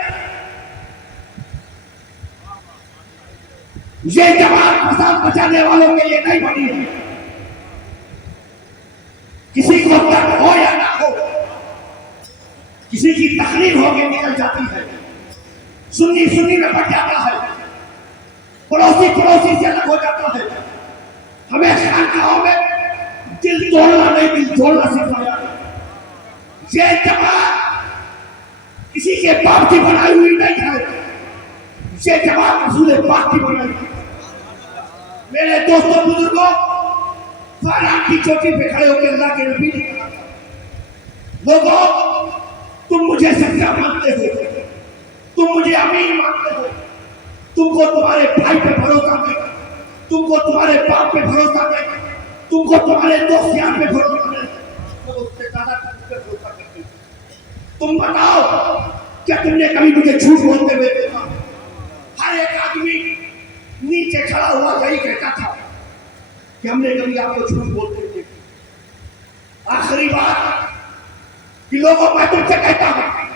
یہ جماعت فساد بچانے والوں کے لیے نہیں بنی ہے. کسی کو درد ہو یا نہ ہو, کسی کی تقریر ہو کے نکل جاتی ہے, سنی سنی میں بٹ جاتا ہے, پڑوسی پڑوسی سے الگ ہو جاتا ہے. ہمیں خانقاہوں میں دل توڑنا نہیں, دل جوڑنا سکھایا. یہ جماعت کسی کے باپ کی بنائی ہوئی نہیں ہے, یہ جماعت رسول پاک کی بنائی ہے. میرے دوستوں بزرگوں, فاران کی چوٹی پہ کھڑے ہو کے اللہ کے نبی نے کہا, لوگوں تم مجھے سچا مانتے ہو, تم مجھے امین مانتے ہو, تم کو تمہارے بھائی پہ بھروسہ نہیں, تم کو تمہارے باپ پہ بھروسہ نہیں, تم کو تمہارے دوست یار پہ بھروسہ نہیں, تو اس سے زیادہ تم پہ بھروسہ کرتے ہو. تم بتاؤ کیا تم نے کبھی مجھے جھوٹ بولتے ہوئے دیکھا؟ ہر ایک آدمی نیچے کھڑا ہوا یہی کہتا تھا کہ ہم نے کبھی آپ کو جھوٹ بولتے ہوئے دیکھا. آخری بات کہ لوگوں میں تم سے کہتا ہوں,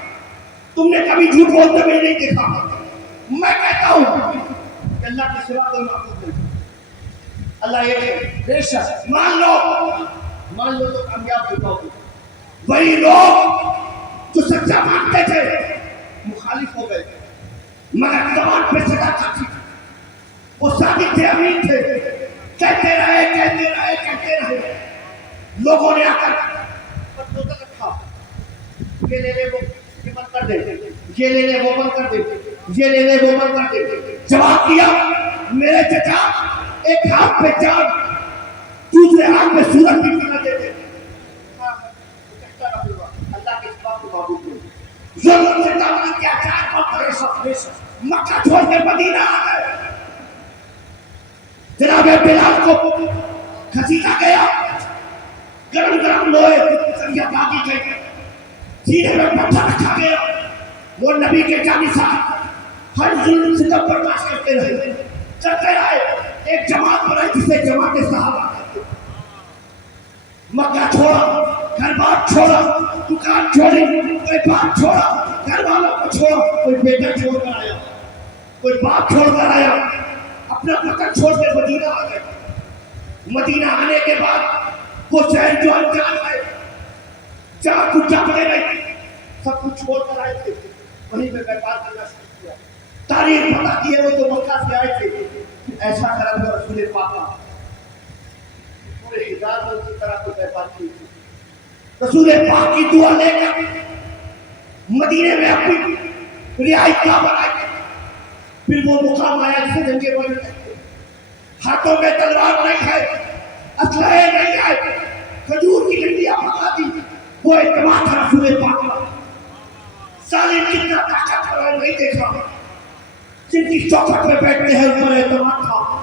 تم نے کبھی جھوٹ بولتے ہوئے نہیں دیکھا. میں کہتا ہوں کہ اللہ کے سوا کوئی معبود نہیں, اللہ ایک ہے. بے شک مان لو تو کامیاب ہو جاؤ گے. وہی لوگ جو سچا مانتے تھے مخالف ہو گئے, مگر زبان پہ صداقت تھی, وہ صادق تھے, امین تھے, کہتے رہے. لوگوں نے آ کر رکھا, یہ لے لے وہ بند کر دے, یہ لے لے وہ بند کر دے, یہ لے لے وہ بند کر دے. جواب دیا, میرے چچا ایک ہاتھ پہ چاند دوسرے ہاتھ میں سورج بھی بنا دیتے. اللہ کے سوا کو معبود نہیں. ضرورت سے دعوت کیا چار پر مکہ چھوڑ کے مدینہ آ گئے. جناب بلال کو کھسیٹا گیا, گرم گرم لوہے سنگیا باغی کے سینے میں پتھر رکھا گیا. وہ نبی کے جانصاف ہر ظلم سے جب برداشت کرتے رہے. ایک جماعت بنائی جسے جماعت صحابہ کہتے. مکہ چھوڑا, گھر بار چھوڑا, دکان چھوڑی, کوئی بات چھوڑا, گھر والوں کو چھوڑا, کوئی بیٹا چھوڑ کر آیا, کوئی باپ چھوڑ کر آیا, اپنا وطن چھوڑ کے مدینہ آ گئے. مدینہ آنے کے بعد وہ شہر جو انجان ہے جہاں کچھ جاپنے نہیں, سب کچھ چھوڑ کر آئے تھے, وہیں پہ بیپار کرنا شروع کیا. تاریخ بتاتی ہے وہ جو مکہ سے آئے تھے ایسا کرم کا رسول پاک پورے ہزار کی طرح کو بیپار کی تھی. رسول پاک کی دعا لے کر مدینے میں اپنی رہائش گاہ بنائی. پھر وہ مقام آیا جسے جنگیں بولے تھے, ہاتھوں میں تلوار نہیں ہے, اسلحے نہیں ہے, کھجور کی لکڑیاں پکا دی. وہ اعتماد تھا رسول پاک کا. ظالم کتنا طاقتور ہے نہیں دیکھا, جن کی چوکھٹ پہ بیٹھتے ہیں ان پر اعتماد تھا.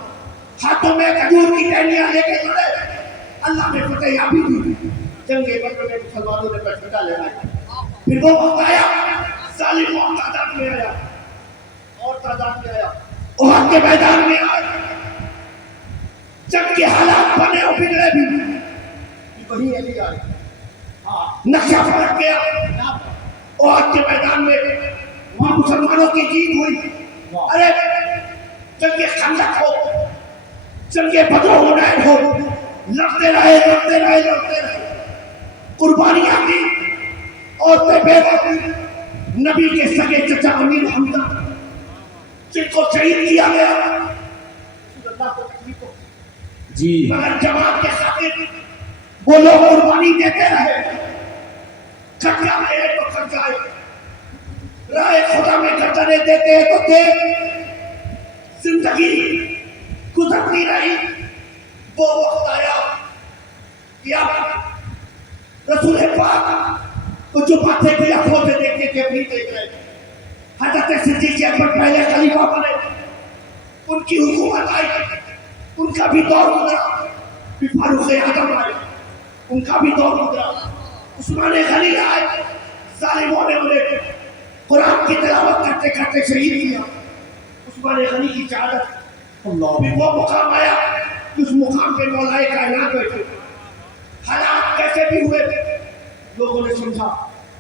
ہاتھوں میں کھجور کی ٹہنیاں لے کے چلے, اللہ نے فتح یابی دی. جنگیں بدر میں مسلمانوں نے بیٹھا لے آئے. پھر وہ وقت آیا, ظالم اور تعداد میں آیا, اور تعداد میں آیا, احد کے میدان میں آئے. جنگ کے حالات بنے اور بگڑے بھی وہی علی آئے. نقشہ فرق گیا. احد کے میدان میں وہاں مسلمانوں کی جیت ہوئی. ارے جنگ خندق ہو, جنگ بدر حنین ہو, لڑتے رہے, قربانیاں دی, عورتیں بیوہ ہوئی. نبی کے سگے چچا امیر حمزہ جن کو شہید کیا گیا, اللہ کو تکلیف ہو جی, مگر جماعت کے خاطر وہ لوگ قربانی دیتے رہے. کٹ جائے تو کٹ جائے, رائے خدا میں گردنیں دیتے تو دے. زندگی گزرتی رہی. وہ وقت آیا کہ اب رسول پاک کو جو باتیں کی آنکھوں سے دیکھتے تھے نہیں دیکھ رہے. حضرت صدیق اکبر پہلے خلیفہ بنے, ان کی حکومت آئی, ان کا بھی دور گزرا. پھر فاروق اعظم آئے, ان کا بھی دور گزرا. عثمان غنی آئے, ظالموں نے انہیں قرآن کی تلاوت کرتے کرتے شہید کیا. عثمان غنی کی شہادت. پھر وہ مقام آیا, اس مقام پہ مولا کائنات بیٹھے. حالات کیسے بھی ہوئے, لوگوں نے سمجھا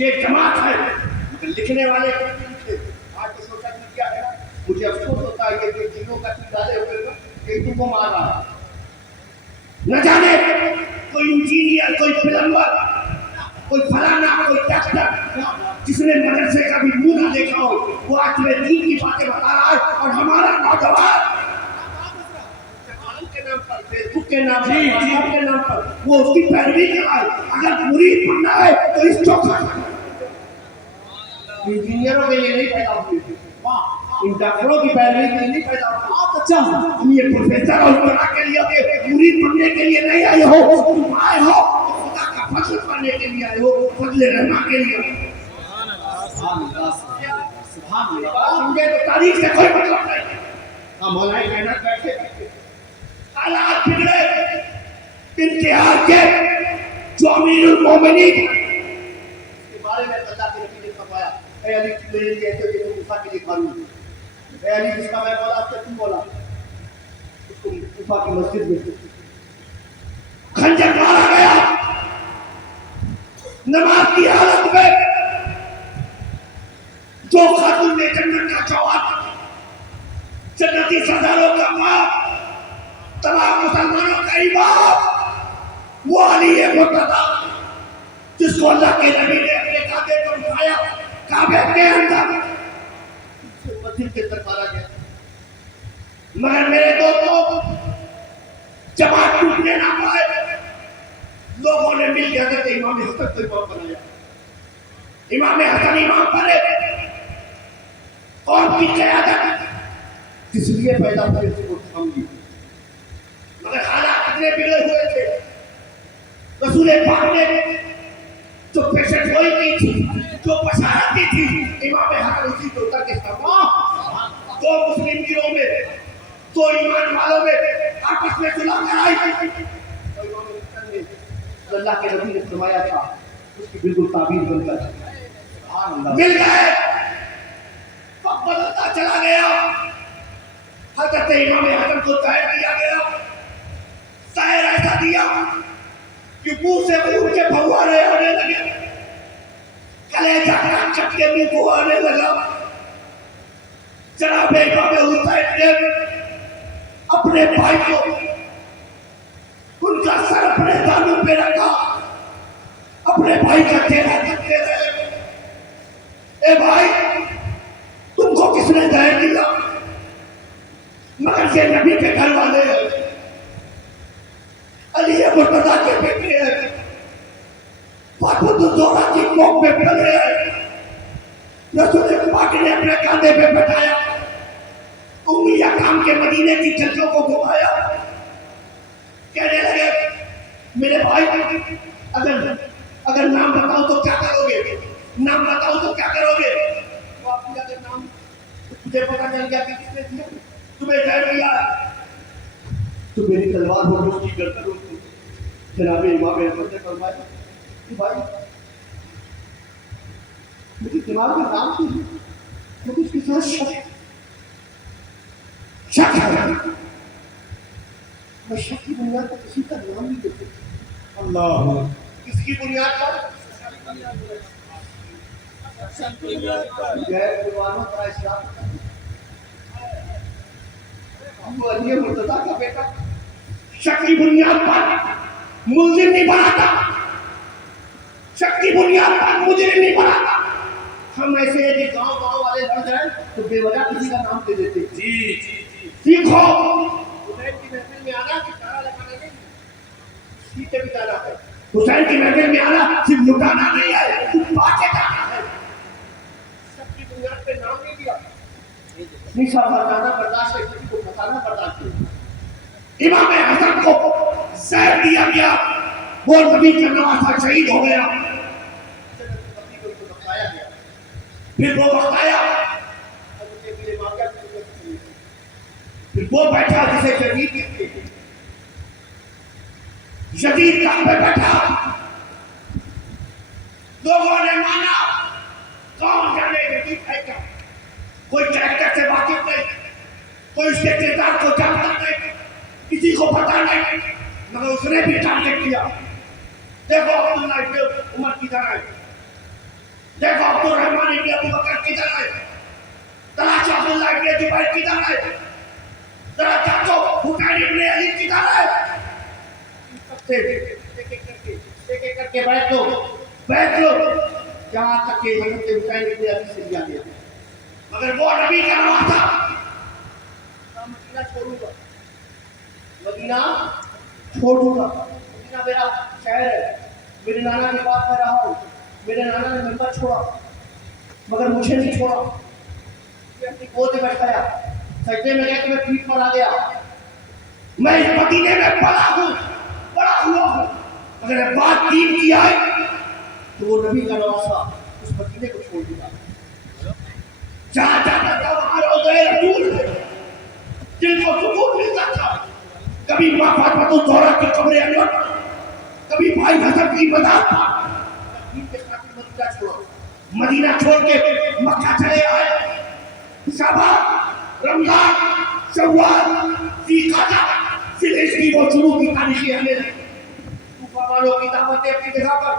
یہ جماعت ہے مگر لکھنے والے تھے. آج تو سوشل میڈیا ہے. مجھے افسوس ہوتا ہے کہ جنوں کا ڈالے ہوئے کہ تم کو مار رہا ہے. نہ جانے کوئی انجینئر, کوئی پلمبر, کوئی فلانا, کوئی ڈاکٹر جس نے مدرسے کا بھی منہ نہ دیکھا ہو, وہ آج تمہیں دین کی باتیں بتا رہا ہے. اور ہمارا نوجوان فیس بک کے نام پر, کے نام پر وہ اس کی پیروی کرائے. اگر مرید بننا ہے تو اس چوکھٹ انجینئروں کے لیے نہیں پیدا ہوئی تھی, ان ڈاکٹروں کی پیروی کے لیے نہیں پیدا ہوئی. اچھا تم یہ پروفیسر اور طرح کے لیے مرید بننے کے لیے نہیں آئے ہو, تم آئے ہو خدا کا فضل پانے کے لیے آئے ہو, فضل رحمہ کے لیے. مجھے تو تاریخ سے کوئی مطلب نہیں. ہم مولانا محنت بیٹھے حالات بگڑے, انتہار کے جو امیر المومنین کے بارے میں اللہ کے نبی نے فرمایا, اے علی میرے لیے ایسے جیسے موسیٰ کے لیے قانون, اے علی جس کا میں بولا آپ سے تم بولا, اس کو موسیٰ کی مسجد میں خنجر مارا گیا نماز کی حالت میں. جو خاتون نے جنت کا جواب, جنتی سرداروں کا باپ, تمام مسلمانوں کا امام, وہ علی مرتضیٰ جس کو اللہ کے نبی نے اپنے کعبے پر اٹھایا, کعبے کے اندر مسجد کے اندر مارا گیا. مگر میرے دوستوں جماعت ٹوٹنے نہ پائے, لوگوں نے مل کے حضرت امام حسن کو امام بنایا. امام حسن امام بنے, قوم کی قیادت جس لیے پیدا ہوئی اس کو سمجھی. مگر حالات اتنے بگڑے ہوئے تھے, رسول پاک نے جو پیشن گوئی کی تھی, جو بشارت دی تھی, امام حسن اسی کو اتر کے تمام دو مسلم گروہوں میں, دو ایمان والوں میں آپس میں صلح کرائی. امام حسن نے اللہ کے نبی نے فرمایا تھا اس کی بالکل تعبیر بن کر مل گئے. وقت بدلتا چلا گیا, حضرت امام حسن کو ظاہر کیا گیا, ظاہر ایسا دیا کہ منہ سے خون کے پھوارے آنے لگے, کلیجہ کٹ کٹ کے منہ کو آنے لگا. جناب امام حسین نے اپنے بھائی کو ان کا سر اپنے دانوں پہ رکھا, اپنے بھائی کا چہرہ دیکھتے رہے. اے بھائی تم کو کس نے ظاہر دیا؟ مگر یہ نبی کے گھر والے ہیں, علی مرتضیٰ کے بیٹے ہیں, فاطمۃ الزہرا کی قوم میں پلے ہیں. رسول پاک نے اپنے کاندھے پہ بٹھایا, انگلیاں کام کے مدینے کی جھلکیوں کو گھمایا, کہنے لگے میرے بھائی اگر نام بتاؤ تو کیا کرو گے, نام بتاؤ تو کیا کرو گے. تو آپ نے اگر نام تجھے پتہ چل گیا کہ کس نے دیا, تمہیں ظاہر کیا, تو میری تلوار کو روشنی کر کر جناب امام حسن نے فرمایا کہ بھائی میری دماغ میں نام تو ہے, لیکن اس کے ساتھ شک ہے. میں شک کی بنیاد پر کسی کا نام نہیں دے سکتا. اللہ, کس کی بنیاد پر؟ غیر قربانوں کا اسلام. وہ علی مرتضیٰ کا بیٹا شک کی بنیاد پر ملزم نہیں بناتا, شک کی بنیاد پر مجرم نہیں بناتا. ہم ایسے ہیں کہ گاؤں والے لڑ جائیں تو بے وجہ کسی کا نام دے دیتے. سیکھو حسین کی محفل میں آنا کہ تارا لگانا نہیں, سیتے بھی جانا ہے. حسین کی محفل میں آنا صرف لٹانا نہیں ہے, تم باقی جانا ہے. شک کی بنیاد پہ نام نہیں دیا, نشا بردانا برداشت ہے, کسی کو بتانا برداشت ہے. امام حسن کو زہر دیا گیا, وہ نبی کا نواسا شہید ہو گیا. پھر وہ وقت آیا, پھر وہ بیٹھا جسے جدید کہتے ہیں, جدید کام پہ بیٹھا. لوگوں نے مانا, کون جانے جدید ہے کیا, کوئی کریکٹر سے واقف نہیں, کوئی اس کے کردار کو جانتا نہیں, کسی کو پتا نہیں, مگر اس نے بھی ٹارگٹ کیا. دیکھو عبداللہ ابن عمر کی طرح دیکھو عبد الرحمن ابن ابو بکر کدھر ہے، تلاشو عبداللہ ابن زبیر کدھر ہے، ذرا جانچو حسین ابن علی کدھر ہے. سب سے ایک ایک کر کے بیٹھ لو جہاں تک کہ حضرت حسین ابن علی سے لیا گیا. مگر وہ نبی کا نام تھا. مدینہ چھوڑوں گا، مدینہ چھوڑوں گا، مدینہ میرا شہر ہے، میرے نانا کے پاس میں رہا ہوں، میرے نانا نے ممبر چھوڑا مگر مجھے نہیں چھوڑا. میں اپنی گود میں بیٹھایا، سجدے میں گیا کہ میں پیٹ پر آ گیا. میں اس مدینے میں بڑا ہوں، بڑا ہوا ہوں، اگر بات دین کی آئے تو وہ نبی کا نواسا اس مدینے کو چھوڑ دیا. جہاں جاتا تھا وہاں روضہ رسول ہے، دل کو سکون ملتا تھا. کبھی ماں فاطمہ الزہرا کی قبر انور، کبھی بھائی حسن کی مزار پر. دین کے خاطر مدینہ چھوڑا، مدینہ چھوڑ کے مکہ چلے آئے. شعبان، رمضان، شوال، ذوالقعدہ، ذی الحجہ کی وہ شروع کی تاریخی اہمیت کوفہ والوں کی دعوت ہے اپنی جگہ پر.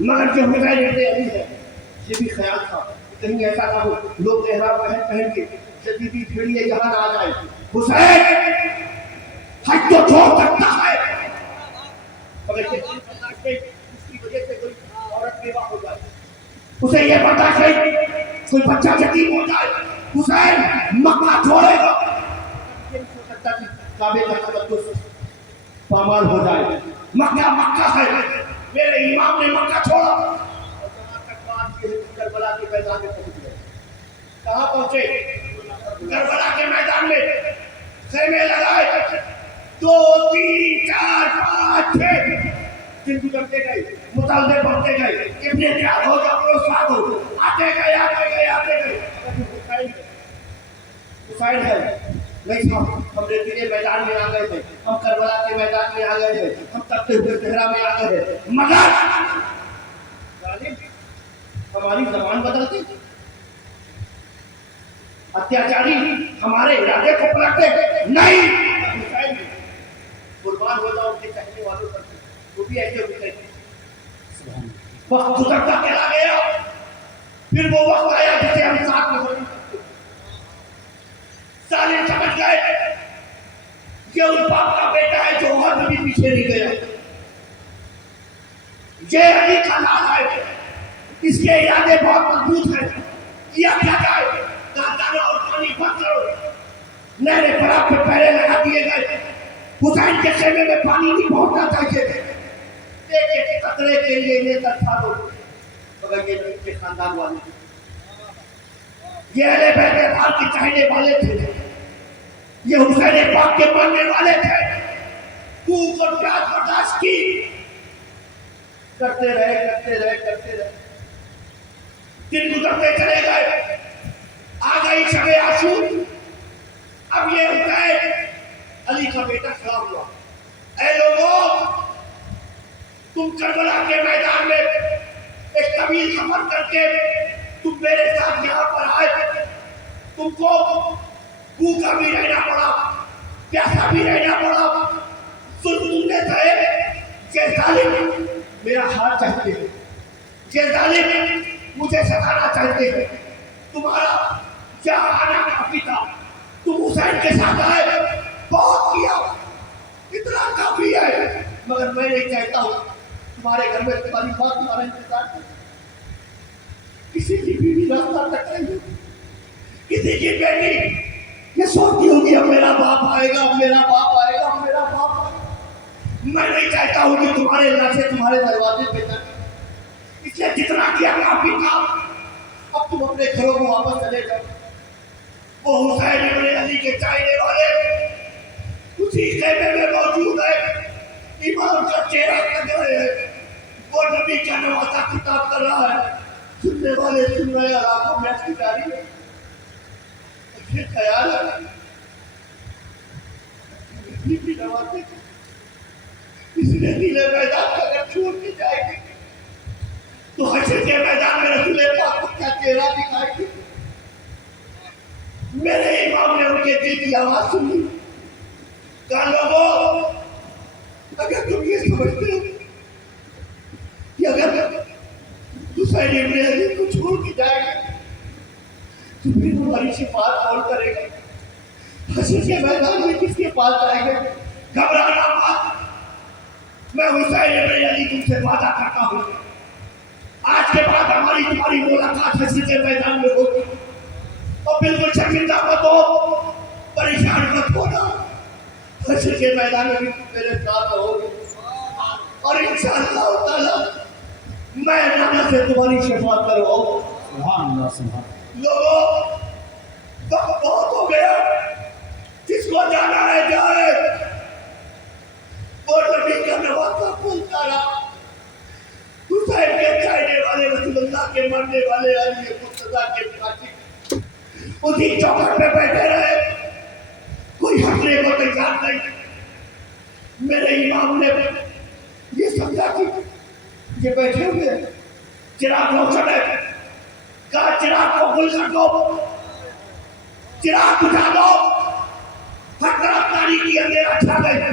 مگر جو حسین ابن علی ہے یہ بھی خیال تھا کہیں ایسا نہ ہو لوگ احرام پہن کے شدیدی بھیڑیے یہاں نہ آ جائے. حسین حج تو چھوڑ سکتا ہے مگر یہ برداشت نہیں اس کی وجہ سے کوئی عورت بیوہ ہو جائے، اسے یہ برداشت نہیں کوئی بچہ یتیم ہو جائے. حسین مکہ چھوڑے گا، یہ نہیں ہو سکتا کہ کعبے کا تقدس پامال ہو جائے. مکہ مکہ ہے، میرے امام نے مکہ چھوڑا. اور جہاں تک بات یہ ہے کہ کربلا کے میدان میں پہنچ گئے. کہاں پہنچے؟ کربلا کے میدان میں خیمے لگائے، 2 3 4 5 6 دن گزرتے گئے، مطالبے بڑھتے گئے. ابن زیاد ہو جاؤ استاد ہو، آتے گئے آتے گئے آتے گئے. حسین ہے نہیں تھا. ہم ریتیلے میدان میں آ گئے تھے، ہم کربلا کے میدان میں آ گئے تھے، ہم تپتے ہوئے صحرا میں آ گئے تھے. مگر ظالم ہماری زبان بدلتی، اتیاچاری ہمارے ارادے کو پلٹتے نہیں. حسین قربان ہو جاؤ ان کے چاہنے والوں پر، وہ بھی ایسے ہوتے ہیں. وقت گزرتا چلا گیا، پھر وہ وقت آیا جسے ہم ساتھ میں ہو نہیں سکتے. ظالم سمجھ گئے یہ اس باپ کا بیٹا ہے جو عہد میں بھی پیچھے نہیں گیا، یہ علی کا لال ہے، اس کے ارادے بہت مضبوط ہیں. کیا کیا جائے؟ دانا اور پانی بند کرو. نہریں فراق پہ پہرے لگا دیے گئے. حسین کے خیمے میں پانی نہیں پہنچنا چاہیے، ایک ایک قطرے کے لیے یہ ترسا دو. مگر یہ نبی کے خاندان والے، یہ اہل بیت اطہار کے چاہنے والے تھے، یہ حسین پاک کے ماننے والے تھے. بھوک اور پیاس برداشت کی، کرتے رہے. دن گزرتے چلے گئے، آ گئی شب عاشور. اب یہ حسین علی کا بیٹا کھڑا ہوا. اے لوگوں، تم کربلا کے میدان میں ایک طویل سفر کر کے تم میرے ساتھ یہاں پر آئے. تم کو بھوکا بھی رہنا پڑا، پیاسا بھی رہنا پڑا. ظلم تم نے سہے. یہ ظالم میرا ہاتھ چاہتے ہیں، یہ ظالم مجھے ستانا چاہتے ہیں. تمہارا یہاں آنا کافی تھا، تم حسین کے ساتھ آئے، بہت کیا، اتنا کافی ہے. مگر میں نہیں چاہتا ہوں تمہارے گھر میں تمہاری ماں تمہارا انتظار کرے، کسی کی بیوی راستہ تک نہیں، کسی کی بیٹی یہ سوچتی ہوگی اب میرا باپ آئے گا، میرا باپ آئے گا، میرا باپ آئے گا. میں نہیں چاہتا ہوں کہ تمہارے لاشیں تمہارے دروازے پہ جائیں. اس لیے جتنا کیا کافی تھا، اب تم اپنے گھروں کو واپس چلے جاؤ. وہ حسین ابن علی کے چاہنے والے اسی خیمے میں موجود ہے. امام کا چہرہ تک رہے ہیں، وہ نبی کا نواسا خطاب کر رہا ہے. سننے والے سن رہے ہیں، آنکھوں میں آنسو جاری ہے. پھر خیال ہے بھی نواسے اس نے نیلے میدان کا اگر چھوڑ کے جائے گی تو حشر کے میدان میں رسول پاک کو کیا چہرہ دکھائے گی. میرے امام نے ان کے دل کی آواز سنی، کہا لوگوں، اگر تم یہ سمجھتے ہو کہ اگر حسین حسین ابن علی کو چھوڑ کے جائے گا تو پھر ہماری شفاعت کون کرے گا؟ حشر کے میدان میں کس کے پاس جائیں گے؟ گھبرانا مت، میں حسین ابن علی تم سے وعدہ کرتا ہوں آج کے بعد ہماری تمہاری ملاقات حشر کے میدان میں ہوگی، اور بالکل شرمندہ مت ہو، پریشان مت ہونا، حشر کے میدان میں بھی میرے ساتھ ہوگی، اور انشاءاللہ تعالی میں نانا سے تمہاری شفاعت کرواؤں۔ سبحان اللہ سبحان لوگوں وقت بہت ہو گیا، جس کو جانا ہے جائے، وہ نبی کا نوازا پھولتا رہا، حسین کے چاہنے والے، رسول اللہ کے مرنے والے، علی مرتضیٰ کے قاتل اسی چوکھٹ پہ بیٹھے رہے، کوئی ہٹنے کو تیار نہیں۔ میرے امام نے یہ سمجھا کہ یہ بیٹھے ہوئے چراغ روشن ہے، کہا چراغ کو گل کر دو، چراغ بجھا دو، ہر طرف تاریکی اندھیرا چھا گئے۔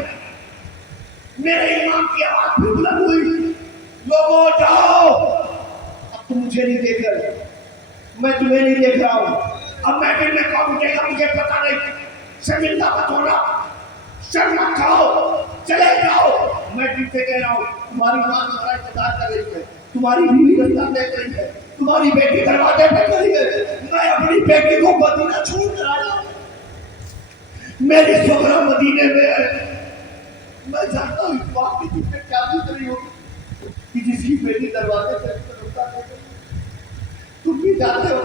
میرے امام کی آواز پھر بلند ہوئی، لوگوں جاؤ، اب تم مجھے نہیں دیکھ رہے، میں تمہیں نہیں دیکھ رہا ہوں، اب میں پھر میں کون اٹھے گا مجھے پتا نہیں، شرمندہ مت ہونا، شرم مت کھاؤ، چلے جاؤ۔ میں تم سے کہہ رہا ہوں تمہاری ماں تمہارا انتظار کر رہی ہے، تمہاری بیوی رستہ دیکھ رہی ہے، تمہاری بیٹی دروازے پہ کھڑی ہے، میں اپنی بیٹی کو مدینہ چھوڑ کر آیا، میری سغرا مدینے میں ہے، میں جانتا ہوں اس بات کی تم نے کیا گزری ہوگی کہ جس کی بیٹی دروازے سے رستہ دیکھ رہی ہے۔ تم بھی جاتے ہو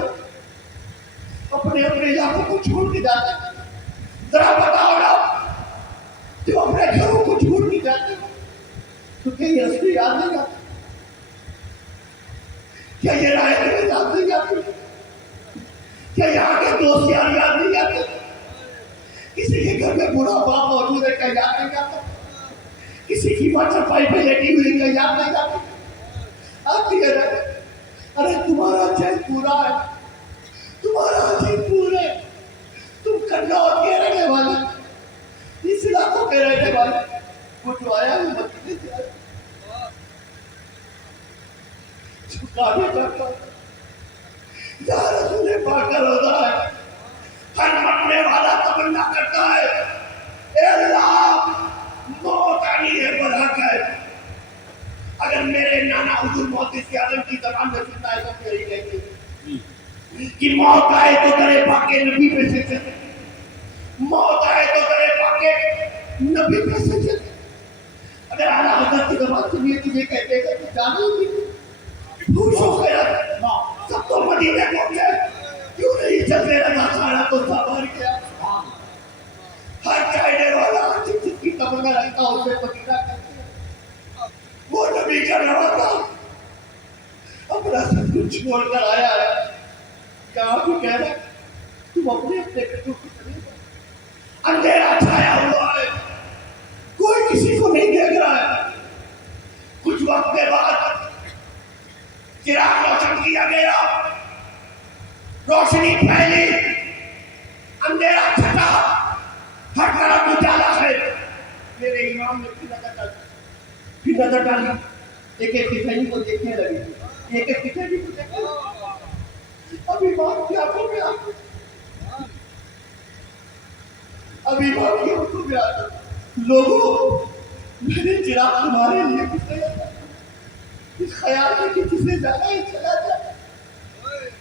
اپنے علاقوں کو چھوڑ کے جاتے ہو، ذرا بتاؤ نا، جب اپنے گھروں کو چھوڑ کے جاتے ہو تو کیا یہ رستے یاد نہیں آتے؟ کیا یہ رائے تمہیں یاد نہیں آتی؟ کیا یہاں کے دوست یار یاد نہیں آتے؟ کسی کے گھر میں بوڑھا باپ موجود ہے کیا یاد نہیں آتا؟ کسی کی ماں چپائی پہ لیٹی ہوئی کیا یاد نہیں آتی؟ آتی ہے رائے، ارے تمہارا چین پورا ہے، تمہارا چین پورا ہے، تم کنڈور کے رہنے والے، اس علاقوں کے رہنے والے، وہ جو آیا وہ مدینے سے آیا، چھکانے کرتا یا رسول پاک کا روزہ ہے، ہر مرنے والا تمنا کرتا ہے اے اللہ موت آنی ہے برحق ہے، اگر میرے نانا حضور محدث اعظم کی زبان میں سنتا ہے تو میری کہتے کہ موت آئے تو درے پاک نبی پہ سے چلے، موت آئے تو درے پاک نبی پہ سے چلے، اگر اعلیٰ حضرت کی زبان سنیے تجھے کہتے ہیں کہ جانا ہوگی خوش ہو گیا، سب تو مدینے پہنچے، کیوں نہیں چلتے رہا سارا تو سوار کیا، ہر چاہنے والا جس کی تمنا رکھتا اسے مدینہ کرتے ہیں، وہ نبی کا نوازا اپنا سب کچھ چھوڑ کر آیا ہے، کہاں بھی کہہ رہا تم اپنے اپنے گھروں کی چلے جاؤ، اندھیرا چھایا ہوا ہے، کوئی کسی کو نہیں دیکھ رہا ہے، کچھ وقت کے بعد چراغ روشن کیا گیا، روشنی پھیلی، اندھیرا چھٹا، ہر طرف اجالا ہے، میرے امام نے پھر نظر ڈالی، ایک ایک کتنی کو دیکھنے لگے، ایک ایک کتنی کو دیکھنے لگے، ابھی باپ کی آنکھوں میں آتا، ابھی باپ کی آنکھوں میں آتا، لوگوں میرے چراغ تمہارے لیے کتنے آتا، اس خیال میں کہ کسی جانا ہی چلا جائے،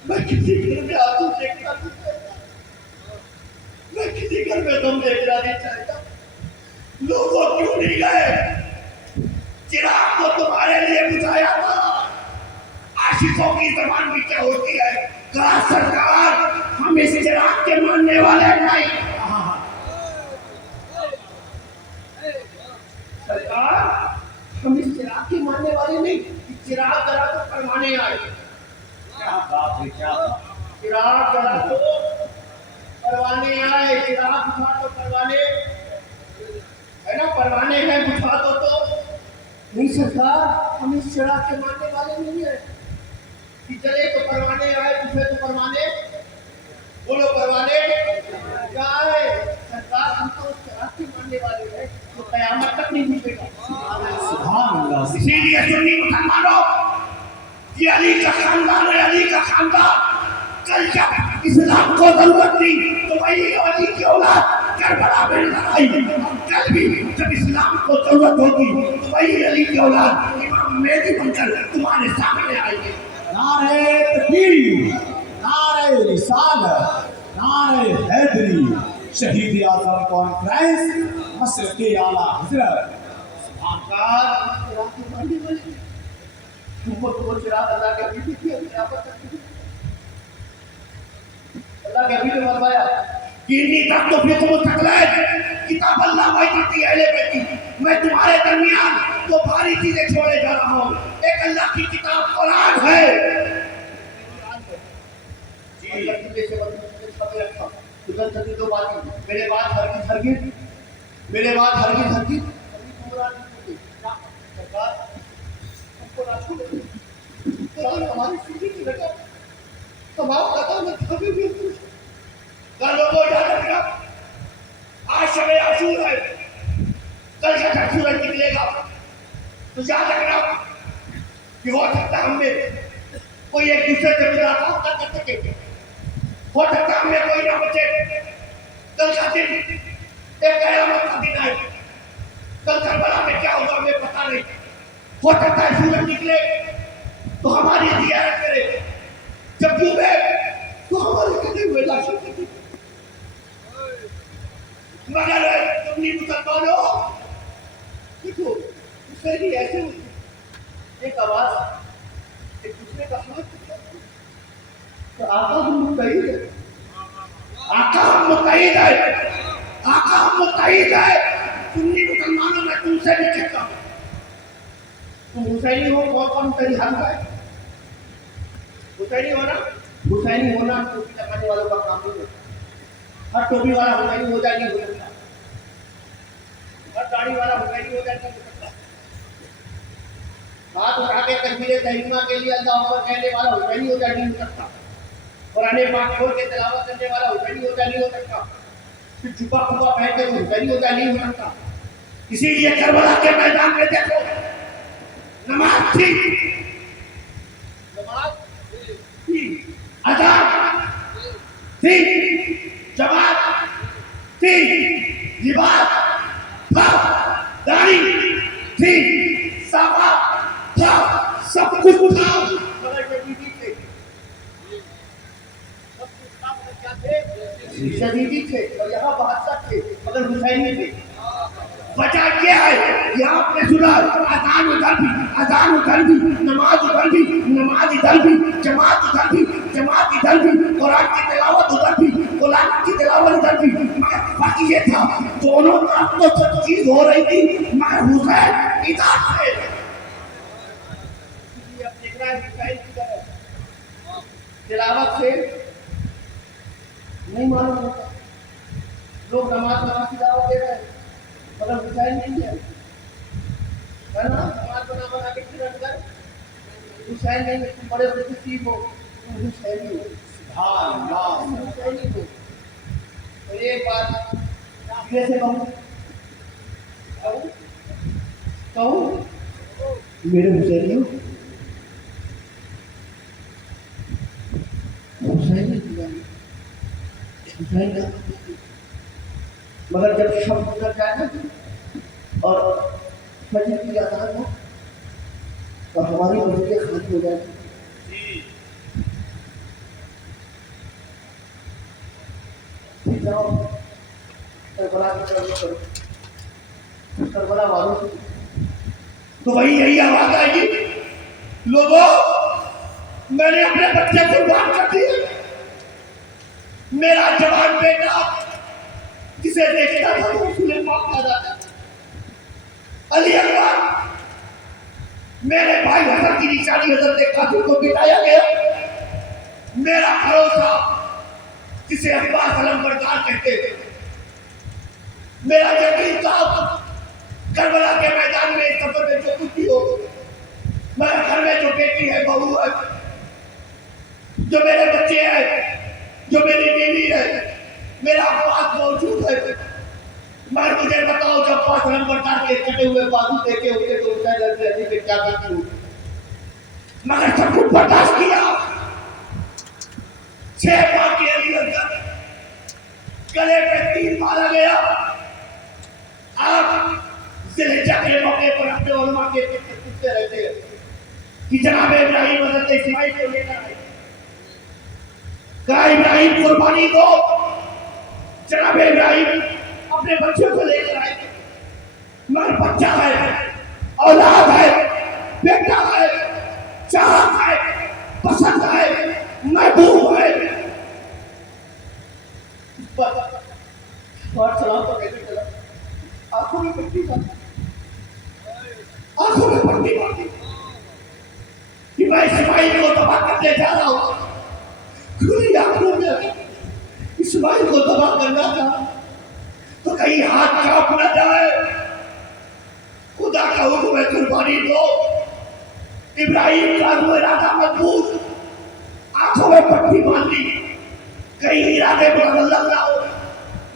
میں کسی گھر میں آنسو دیکھنا نہیں چاہتا، میں کسی گھر میں غم دیکھنا نہیں چاہتا، لوگوں کیوں نہیں گئے؟ چراغ تو تمہارے لیے بجھایا تھا، عاشقوں کی زبان بھی کیا ہوتی ہے، کہا سرکار ہم اس چراغ کے ماننے والے نہیں، سرکار ہم اس چراغ کے ماننے والے نہیں، چراغ ذرا تو پروانے آئے، کیا بات ہے کیا بات، چراغ ذرا تو پروانے آئے، چراغ بجھا تو پروانے ہے نا، پروانے ہیں بجھا تو نہیں سرکار ہم اس چراغ کے ماننے والے نہیں ہیں، کہ چلے تو پروانے آئے بجھے تو پروانے، بولو پروانے کیا آئے، سرکار ہم تو اس چراغ کے ماننے والے ہیں تو قیامت تک نہیں بجھے گا، سبحان اللہ اسی لیے سنی مسلمانوں یہ علی کا خاندان ہے، علی کا خاندان۔ کل جب اسلام کو ضرورت تھی تو وہی علی کی اولاد کربلا میں لڑائی، کل بھی جب اسلام کو ضرورت ہوگی تو وہی علی کی اولاد امام مہدی بن کر تمہارے سامنے آئیں گے۔ نعرہ تکبیر، نعرہ رسالت، نعرہ حیدری، شہید اعظم کانفرنس مشرق اعلیٰ حضرت۔ اللہ کے حبیب نے فرمایا کینی تک تو پھر تم تکلائے کتاب اللہ وائی دیتی ہے اہلِ بیت کی، میں تمہارے درمیان دو بھاری چیزیں چھوڑے جا رہا ہوں، ایک اللہ کی کتاب قرآن ہے، دو باتیں میرے بعد ہرگز ہرگز، میرے بعد ہرگز ہرگز قرآن ہماری سنی کی رکھا تمام قدم میں دھبے ہوئے کل لوگوں یاد رکھنا آج شب عاشور ہے، کل جب سورج نکلے گا تو یاد رکھنا کہ ہو سکتا ہم میں کوئی ایک دوسرے سے ملاقات نہ کر سکے، ہو سکتا ہم میں کوئی نہ بچے، کل کا دن ایک قیامت کا دن ہے، کل کربلا میں کیا ہوگا ہمیں پتہ نہیں، ہو سکتا ہے سورج نکلے تو ہماری زیارت کرے، جب ڈوبے تو ہمارے کدے ہوئے لاشیں کرے، مگر تم نہیں مسلمانوں دیکھو حسینی ایسے ہوتی ایک آواز ایک دوسرے کا ہاتھ کہ آقا ہم متحد ہے، آقا ہم متحد ہے، آقا ہم متحد ہے، سنی مسلمانوں میں تم سے بھی کہتا ہوں تم حسینی ہو کون کون تیری حل ہے، حسینی ہونا، حسینی ہونا ٹوپی لگانے والوں کا کام نہیں ہوتا، ہر ٹوپی والا حسینی ہو جائے نہیں ہو سکتا، ہر داڑھی والا حسینی ہو جائے نہیں ہو سکتا، ہاتھ اٹھا کے تکبیر تحریمہ کے لیے اللہ اکبر کہنے والا حسینی ہو جائے نہیں ہو سکتا، قرآن پاک کھول کے تلاوت کرنے والا حسینی ہو جائے نہیں ہو سکتا، پھر چھپا کھپا پہن کے حسینی ہو جائے نہیں ہو سکتا، اسی لیے کربلا کے میدان میں دیکھو نماز تھی، نماز تھی، اذان تھی، جماعت تھی، لباس تھا، داڑھی تھی، صحابہ تھا، سب کچھ تھا، مگر شہیدی تھے، سب کچھ تھا مگر کیا تھے؟ شہیدی تھے، اور یہاں بہادر تھے مگر حسینی تھے۔ وجہ کیا ہے یہاں آپ نے سنا اذان ادھر بھی، اذان ادھر بھی، نماز ادھر بھی، نماز ادھر بھی، جماعت ادھر بھی، جماعت ادھر بھی، قرآن کی تلاوت ادھر بھی، قرآن کی تلاوت ادھر بھی، مگر فرق یہ تھا دونوں طرف تو سب چیز ہو رہی تھی مگر حسین ادھر تھے۔ اب دیکھ رہا ہے حسین کی طرف تلاوت سے نہیں معلوم ہوتا، لوگ نماز کی دعوت دے رہے ہیں مگر حسین نہیں ہے نا، نماز بنا کے پھر اندر حسین نہیں ہے، تم بڑے بڑے کسی ہو تم حسینی ہو، سبحان اللہ، حسینی ہو۔ اور ایک بات کیسے کہوں میرے حسینی ہو، حسینی حسین کا مگر جب شب گزر جائے نا اور فجر کی اذان ہو اور ہماری مسجدیں خالی ہو جائے پھر جاؤ کربلا کی طرف کرو، کربلا والوں سے تو وہی یہی آواز آئے گی لوگوں میں نے اپنے بچے قربان کر دیے، میرا جوان بیٹا جسے دیکھتا تھا تو رسول پاک کا دادا علی اکبر، میرے بھائی حضرت کی نشانی حضرت قاسم کو بتایا گیا، میرا بھروسہ جسے عباس علم بردار کہتے تھے، میرا یقین تھا کربلا کے میدان میں اس سفر میں جو کچھ بھی ہو، میرے گھر میں جو بیٹی ہے، بہو ہے، جو میرے بچے ہیں، جو میری بیوی ہے، میرا عباس موجود ہے، مگر مجھے بتاؤ جب عباس علم بردار کے کٹے ہوئے بازو دیکھے ہوتے تو حسین علی کے کیا کرتی ہوتی؟ مگر سب کچھ برداشت کیا. 6 ماہ کے اندر گلے پہ تیر مارا گیا. آپ ذوالحجہ کے موقع پر اپنے علماء کے پوچھتے رہتے ہیں کہ جناب ابراہیم حضرت اسماعیل کو لے کر آئے. کہا ابراہیم قربانی دو. جناب ابراہیم اپنے بچوں کو لے کر آئے مگر بچہ ہے, اولاد ہے, بیٹا ہے, چاہت ہے, پسند ہے, محبوب ہے. اور چلاؤ تو کیسے چلا, آنکھوں میں پٹی باندھی, آنکھوں میں پٹی باندھی کہ میں اسماعیل کو تباہ کرنے جا رہا ہوں. کھلی آنکھوں میں اسماعیل کو تباہ کرنا تھا تو کہیں ہاتھ کاپ نہ جائے. خدا کا حکم ہے قربانی دو. ابراہیم کا وہ ارادہ مضبوط, آنکھوں میں پٹی باندھی, کہیں ارادے بدل نہ ہو.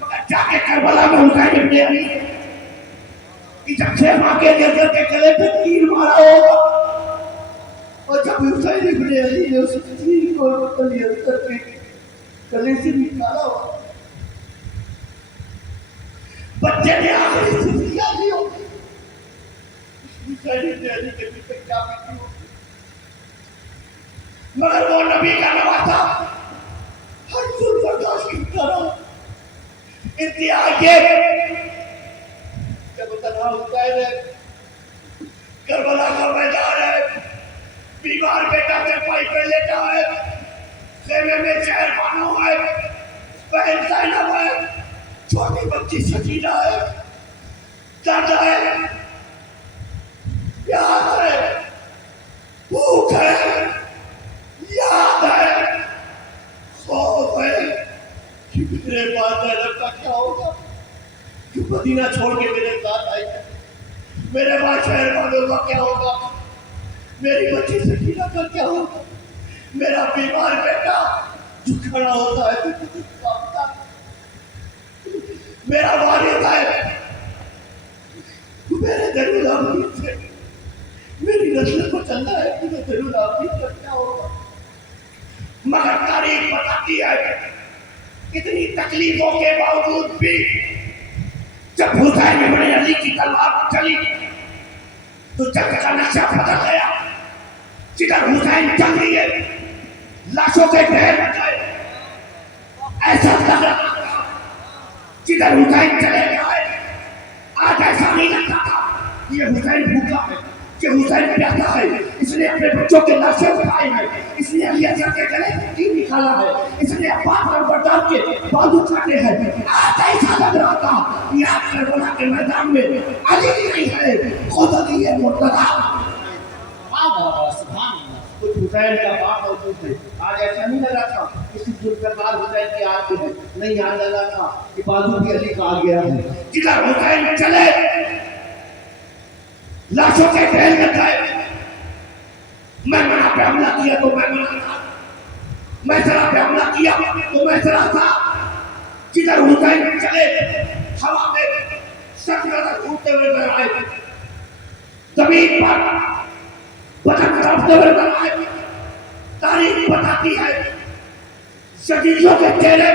مگر جا کے کربلا میں حسین ابن علی کہ جب 6 ماہ کے اندر کے گلے پہ تیر مارا ہوگا, اور جب حسین ابن علی نے اس تیر کو تلیت کر کے گلے سے نکالا ہوگا, بچے نے آخری زندگیاں دی ہوگی. حسین ابن علی کے پیچھے کیا بیتی ہوگی. مگر وہ نبی کا نواسا ہر ظلم برداشت کرتا رہا. انتہا یہ جب تنہا حسین ہے, کربلا کا میدان ہے, بیمار بیٹا چرپائی پہ لیٹا ہے, خیمے میں شہر بانو ہے, بہن زینب ہے, چھوٹی بچی سکینہ ہے, درد ہے, پیاس ہے, بھوک ہے, یاد ہے, خوف ہے کہ میرے پاس زینب کا کیا ہوگا جو مدینہ چھوڑ کے میرے ساتھ آئی ہے. میرے پاس شہر والوں کا کیا ہوگا, میری بچی سکینہ کا کیا ہوگا, میرا بیمار بیٹا جو کھڑا ہوتا ہے تو کانپتا ہے, میرا والد ہے میرے دل العابدین سے میری نسل کو چلنا ہے, میرے دل العابدین کا کیا ہوگا. مگر تاریخ بتاتی ہے اتنی تکلیفوں کے باوجود بھی جب حسین ابن علی کی تلوار چلی تو جنگ کا نقشہ بدل گیا. جدھر حسین چل رہی ہے لاشوں کے ڈھیر بچ گئے. ایسا لگ رہا تھا جدھر حسین چلے گئے آج ایسا نہیں لگتا تھا یہ حسین بھوکا ہے, کہ حسین پیاسا ہے, اس نے اپنے بچوں کے لاشیں اٹھائے ہیں, اس نے علی اکبر کے گلے سے تیر نکالا ہے, اس نے عباس اور بردار کے بازو کاٹے ہیں. آج ایسا لگ رہا تھا یہ آپ کربلا کے میدان میں علی نہیں ہے, خود علی ہے مرتضیٰ. کچھ حسین کا باپ موجود ہے. آج ایسا نہیں لگا تھا کسی ذوالفقار حسین کی آگ ہے, نہیں یہاں لگا تھا کہ بازو کی علی کا آ گیا ہے. جدھر حسین چلے لاشوں کے ڈھیر لگ گئے. میں منا پہ حملہ کیا تو میں منا تھا, میں ذرا پہ حملہ کیا تو میں ذرا تھا. جدھر حسین چلے ہوا میں سکرات اٹھتے ہوئے نظر آئے, زمین پر بدن تڑپتے ہوئے نظر آئے. تاریخ بتاتی ہے شہیدوں کے چہرے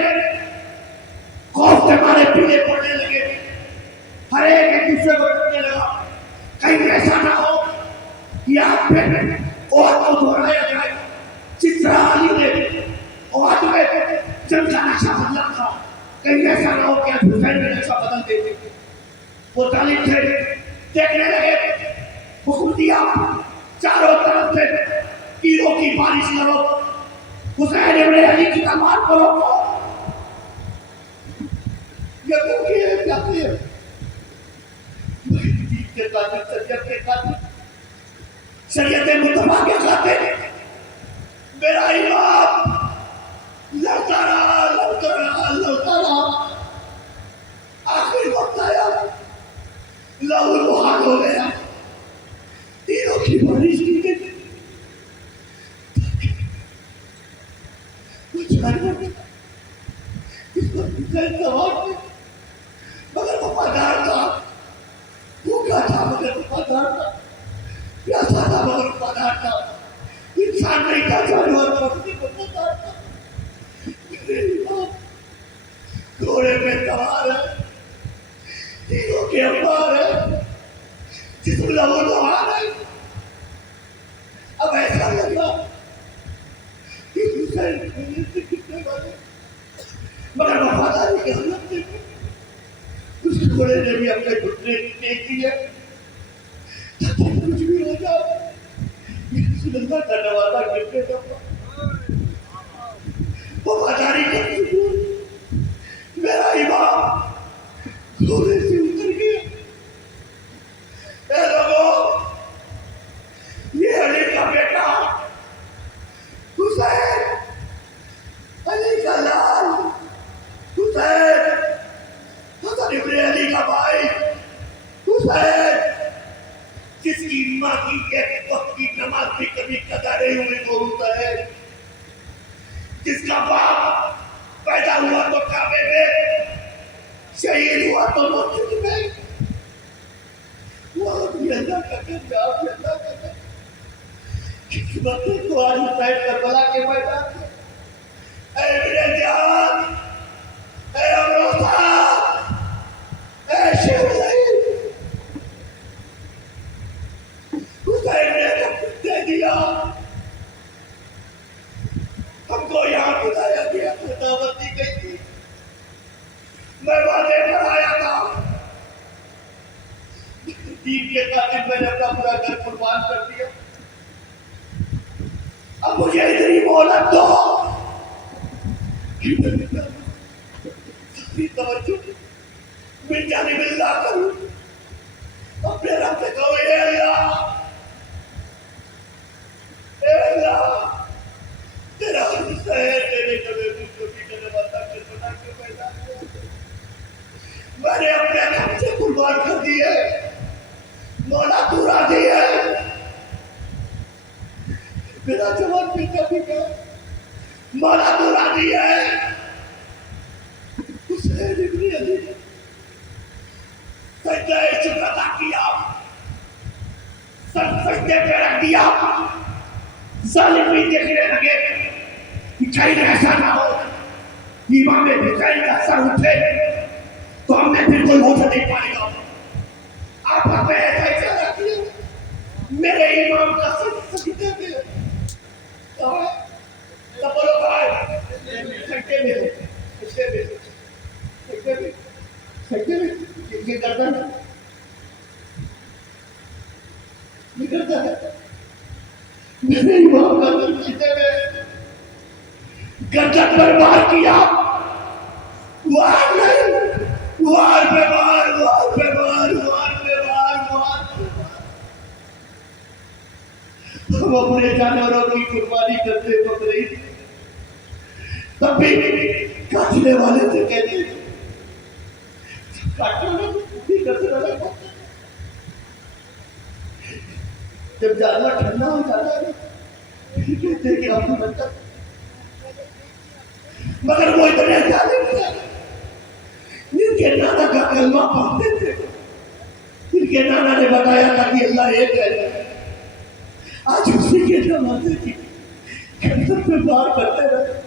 خوف کے مارے پیلے پڑنے لگے, ہر ایک دوسرے کو ڈرنے لگا کہیں ایسا نہ ہو کہ آپ پہ اور کو دہرایا جائے. جس طرح علی نے اور میں جنگ کا نقشہ بدلا تھا, کہیں ایسا نہ ہو کہ آپ حسین کا نقشہ بدل دیں. وہ طالب تھے, دیکھنے لگے, حکم دیا چاروں طرف سے تیروں کی بارش کرو, حسین ابن علی کی تلوار کو روکو. یہ بھوکی ہے پیاسی ہے, کے قاتل, شریعت کے قاتل, شریعت مصطفیٰ کے قاتل. میرا امام لڑتا رہا لڑتا رہا لڑتا رہا, آخر وقت آیا لہو لہان ہو گیا, تیروں کی بارش کی گئی. اس پر حسین سوار تھے مگر وفادار تھا, بھوکا تھا مگر وفادار تھا, پیاسا تھا مگر وفادار تھا. انسان نہیں تھا، جانور پکڑنے کو تیار تھا۔ میرے امام گھوڑے پہ سوار ہے، تینوں کے امبار ہے، جسم لہو لہان ہے۔ اب ایسا لگا کہ حسین میرے سے کتنے والے، مگر وفاداری کے حالت میں اس گھوڑے نے بھی اپنے گھٹنے ٹیک دیے تاکہ کچھ بھی ہو جائے یہ رسول اللہ کا نوازا گرنے کا وفاداری کا سکون۔ میرا امام گھوڑے سے اتر گیا۔ اے لوگوں، یہ علی کا بیٹا حسین، علی کا لال حسین، حسن ابن علی کا بھائی حسین، جس کی ماں کی ایک وقت کی نماز بھی کبھی قضا نہیں ہوئی وہ حسین، جس کا باپ پیدا ہوا تو کعبے میں، شہید ہوا تو مسجد میں، وہ بھی اللہ کا گھر، آپ بھی اللہ کا گھر۔ قسمت کو آج حسین کربلا کے میدان میں، اے میرے جان، اے امروزہ، اے شہزادی، حسین نے دے دیا۔ ہم کو یہاں بلایا گیا تھا، دعوت دی گئی تھی، میں وعدے پر آیا تھا، دین کے خاطر میں نے اپنا پورا گھر قربان کر دیا۔ اب مجھے اتنی مہلت دو کہ میں اپنی توجہ من جانب اللہ کروں، اپنے رب سے کہو اے اللہ، اے اللہ، تیرا حسین تیرے کبھی کبھی کبھی بتا کے بنا کے پیدا کیا، میں نے اپنے رب سے قربان کر دیے، مولا تو راضی ہے؟ میرا جوان بیٹا بھی کہا مولا تو راضی ہے؟ حسین ابن علی نے سجدہ شکر ادا کیا، سر سجدے پہ رکھ دیا۔ ظالم بھی دیکھنے لگے کہ کہیں ایسا نہ ہو امام حسین کا سر اٹھے تو ہم نے پھر کوئی ہوش نہیں پائے گا۔ آپ ہمیں ایسا اشارہ کیا، میرے امام کا سر سجدے پہ کہاں ہے؟ تب بولو کہاں ہے؟ سجدے میں، سجدے میں، سجدے میں، سجدے میں، یہ گردن ہے، یہ گردن ہے، میرے امام کا سر سجدے میں، گردن پر وار کیا، وار نہیں، وار پہ وار، وار پہ وار، وار پہ وار، وار پہ وار۔ ہم اپنے جانوروں کی قربانی کرتے بکرے تب بھی کاٹنے والے سے کہتے کاٹنا بھی کرتے رہے۔ جب جانور ٹھنڈا ہو جاتا ہے پھر کہتے ہیں کہ آپ کی بچہ، مگر وہ اتنے ظالم تھے، جن کے نانا کا کلمہ پڑھتے تھے، جن کے نانا نے بتایا تھا کہ اللہ ایک ہے، آج اسی کے نمازے کی گردن پہ وار کرتے رہے،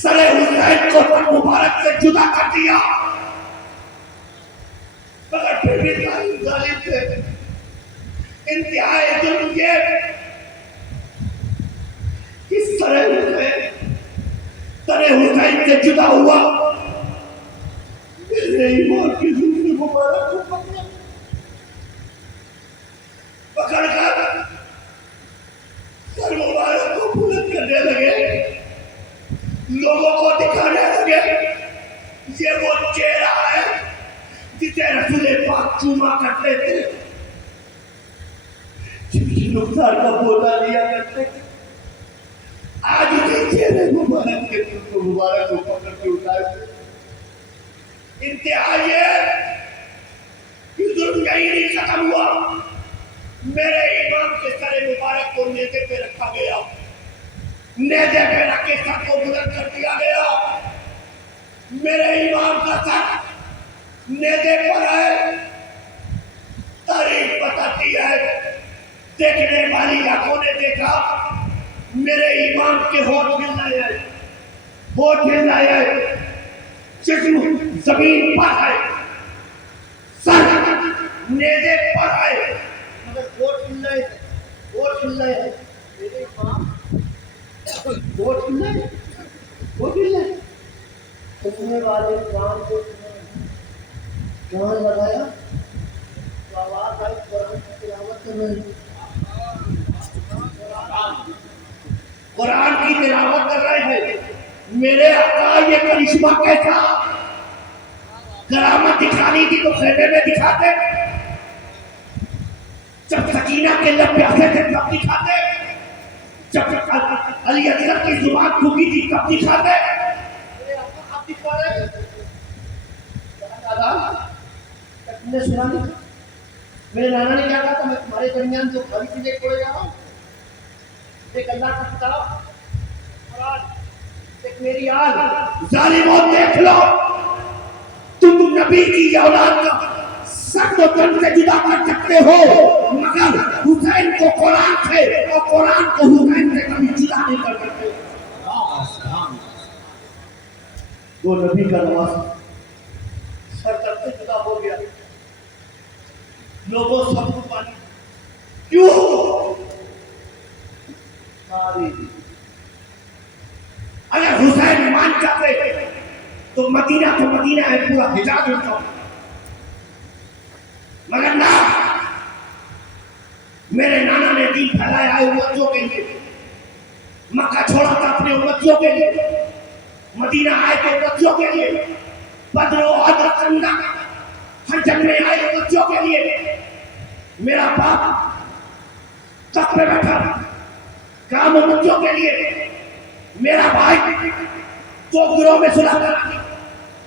سر حسین کو سر مبارک سے جدا کر دیا، مگر پھر بھی ظالم تھے۔ انتہائی ظلم یہ کس طرح حسین سے جدا ہوا، میرے ایمان کی زندگی مبارک کو پکڑ کر سر مبارک کو بلند کرنے لگے، لوگوں کو دکھانے لگے یہ وہ چہرہ ہے جسے رسول پاک چوما کرتے تھے، نقصان کا بولا لیا کرتے تھے۔ آج اسی چہرے مبارک کے مبارک کو پکڑ کے اٹھائے تھے۔ انتہا یہ کہ ظلم یہی نہیں ختم ہوا، میرے امام کے سر مبارک کو نیزے پہ رکھا گیا، نیزے پہ رکھ کے سر کو بلند کر دیا گیا۔ میرے امام کا سر نیزے پر ہے، تاریخ بتاتی ہے دیکھنے والی آنکھوں نے دیکھا امام کے ہوٹ گر رہے ہیں، ہوٹ گر رہے ہیں، جسم زمین پر ہے، سر نیزے پر ہے، مگر ہوٹ گر رہے ہیں، ہوٹ گر رہے ہیں، میرے امام ہوٹ گر رہے ہیں، ہوٹ گر رہے ہیں۔ سننے والے کان کو کان لگایا تو آواز آئی قرآن کی تلاوت کر رہے ہیں، قرآن کی تلاوت کر رہے ہیں۔ میرے آقا یہ کرشمہ کیسا؟ کرامت دکھانی تھی تو خیمے میں دکھاتے، جب سکینہ کے لب پیاسے تھے تب دکھاتے، جب علی اصغر کی زبان کھوکی تھی تب دکھاتے۔ میرے آقا آپ دکھا رہے ہیں، دادا تم نے سنا نہیں؟ میرے نانا نے کیا کہا تھا، میں تمہارے درمیان جو خالی چیزیں چھوڑے جا رہا ہوں، ایک اللہ کا کتاب، قرآن، ایک میری آل، ظالموں دیکھ لو، تم نبی کی اولاد کا سر و تن سے جدا کر سکتے ہو، مگر حسین کو قرآن سے اور قرآن کو حسین سے کبھی جدا نہیں کر سکتے۔ وہ نبی کا نواز سر تن سے جدا ہو گیا، لوگوں سب کو پانی کیوں؟ اگر حسین مان جاتے تو مدینہ ہے، پورا حجاز ہوتا، مگر نہ، میرے نانا نے دین پھیلایا ہے امتیوں کے لیے، مکہ چھوڑا تھا اپنے امتیوں کے لیے، مدینہ آئے تو امتیوں کے لیے، بدر و احد خندق ہر جنگ میں آئے امتیوں کے لیے۔ میرا باپ تخت پہ بیٹھا کام امتیوں کے لیے، میرا بھائی دو گروہ میں صلح کرا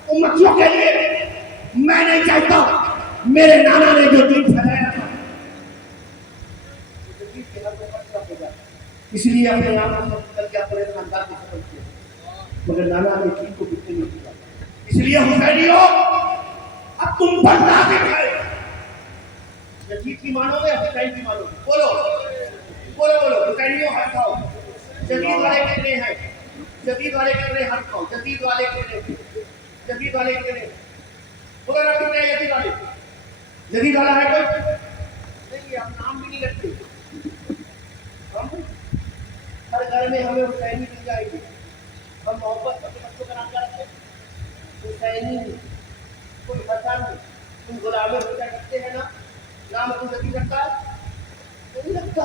امتیوں کے لیے۔ میں نہیں چاہتا میرے نانا نے جو دین پھیلایا تھا اس لیے اپنے آپ کو ختم کر کے اپنے خاندان کو ختم کیا، مگر نانا نے دین کو بکنے نہیں کیا۔ اس لیے حسینیوں اب تم پر لازم ہے، جدید کی مانو گے حسین کی مانو گے، بولو بولو بولو، حسینیوں ہاتھ کھاؤ، جدید والے کتنے ہیں، جدید والے کتنے ہاتھ کھاؤ، جدید والے کتنے، جدید والے کتنے، بولو نا کتنے جدید والے، جدید والا ہے کوئی نہیں؟ ہم نام بھی نہیں رکھتے، ہم ہر گھر میں ہمیں حسینی مل جائے گی، ہم محبت اپنے بچوں کا نام کیا رکھتے ہیں؟ حسینی، کوئی حسن، تم غلام حسین رکھتے ہیں نا، نام تو جدید رکھتا ہے نہیں رکھتا،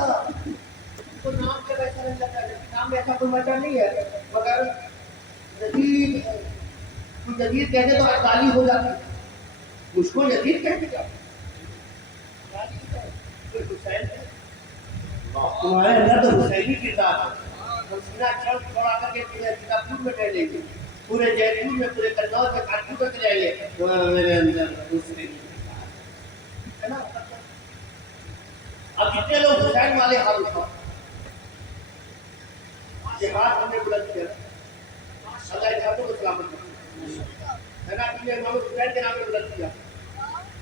تو نام جب ایسا نہیں لگتا ہے، نام میں ایسا کوئی وجہ نہیں ہے، مگر جدید کوئی جدید کہتے تو اڑتالی ہو جاتی، مجھ کو جدید کہتے کیا کوئی حسین ہے، تمہارے اندر تو حسینی کردار ہے، ہم سینا چھوڑا کر کے پور میں کہہ لیں گے، پورے جے پور میں، پورے قنوج میں کانپور تک جائیں گے، میرے اندر حسینی ہے نا۔ اب جتنے لوگ حسین والے ہاتھ اٹھا، جہاد ہم نے بلند کیا، اللہ اتحادوں کو سلامت کرے، ہے نا، کہ امام حسین کے نام پہ بلند کیا،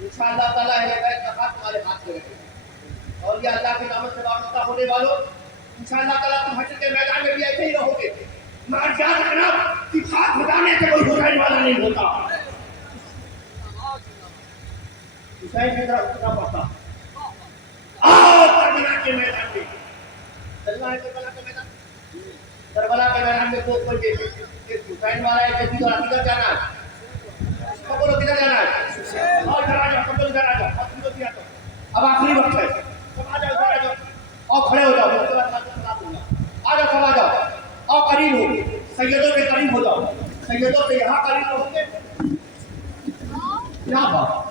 انشاءاللہ تعالیٰ اہل بیت کا ہاتھ تمہارے ہاتھ میں رکھے، اور یہ اللہ کی نامت سے وابستہ ہونے والوں انشاءاللہ تعالیٰ تم حشر کے میدان میں بھی ایسے ہی رہو گے، مگر یاد رکھنا کہ ہاتھ بتانے سے کوئی حسین والا نہیں ہوتا، حسین کی طرف اٹھنا پڑتا۔ آؤ کربلا کے میدان میں، چلنا ہے کربلا کے میدان، کربلا کے میدان میں کوئی ایک حسین والا ہے، جدید والا، کدھر جانا ہے؟ سب بولو کدھر جانا ہے؟ اور ادھر آ جاؤ، سب لوگ ادھر آ جاؤ، اب آخری وقت ہے، سب آ جاؤ، ادھر آ جاؤ، اور کھڑے ہو جاؤ، میں تو سلام دوں گا، آ جاؤ، سب آ جاؤ، اور قریب ہو، سیدوں کے قریب ہو جاؤ، سیدوں سے یہاں قریب ہو گے، کیا بات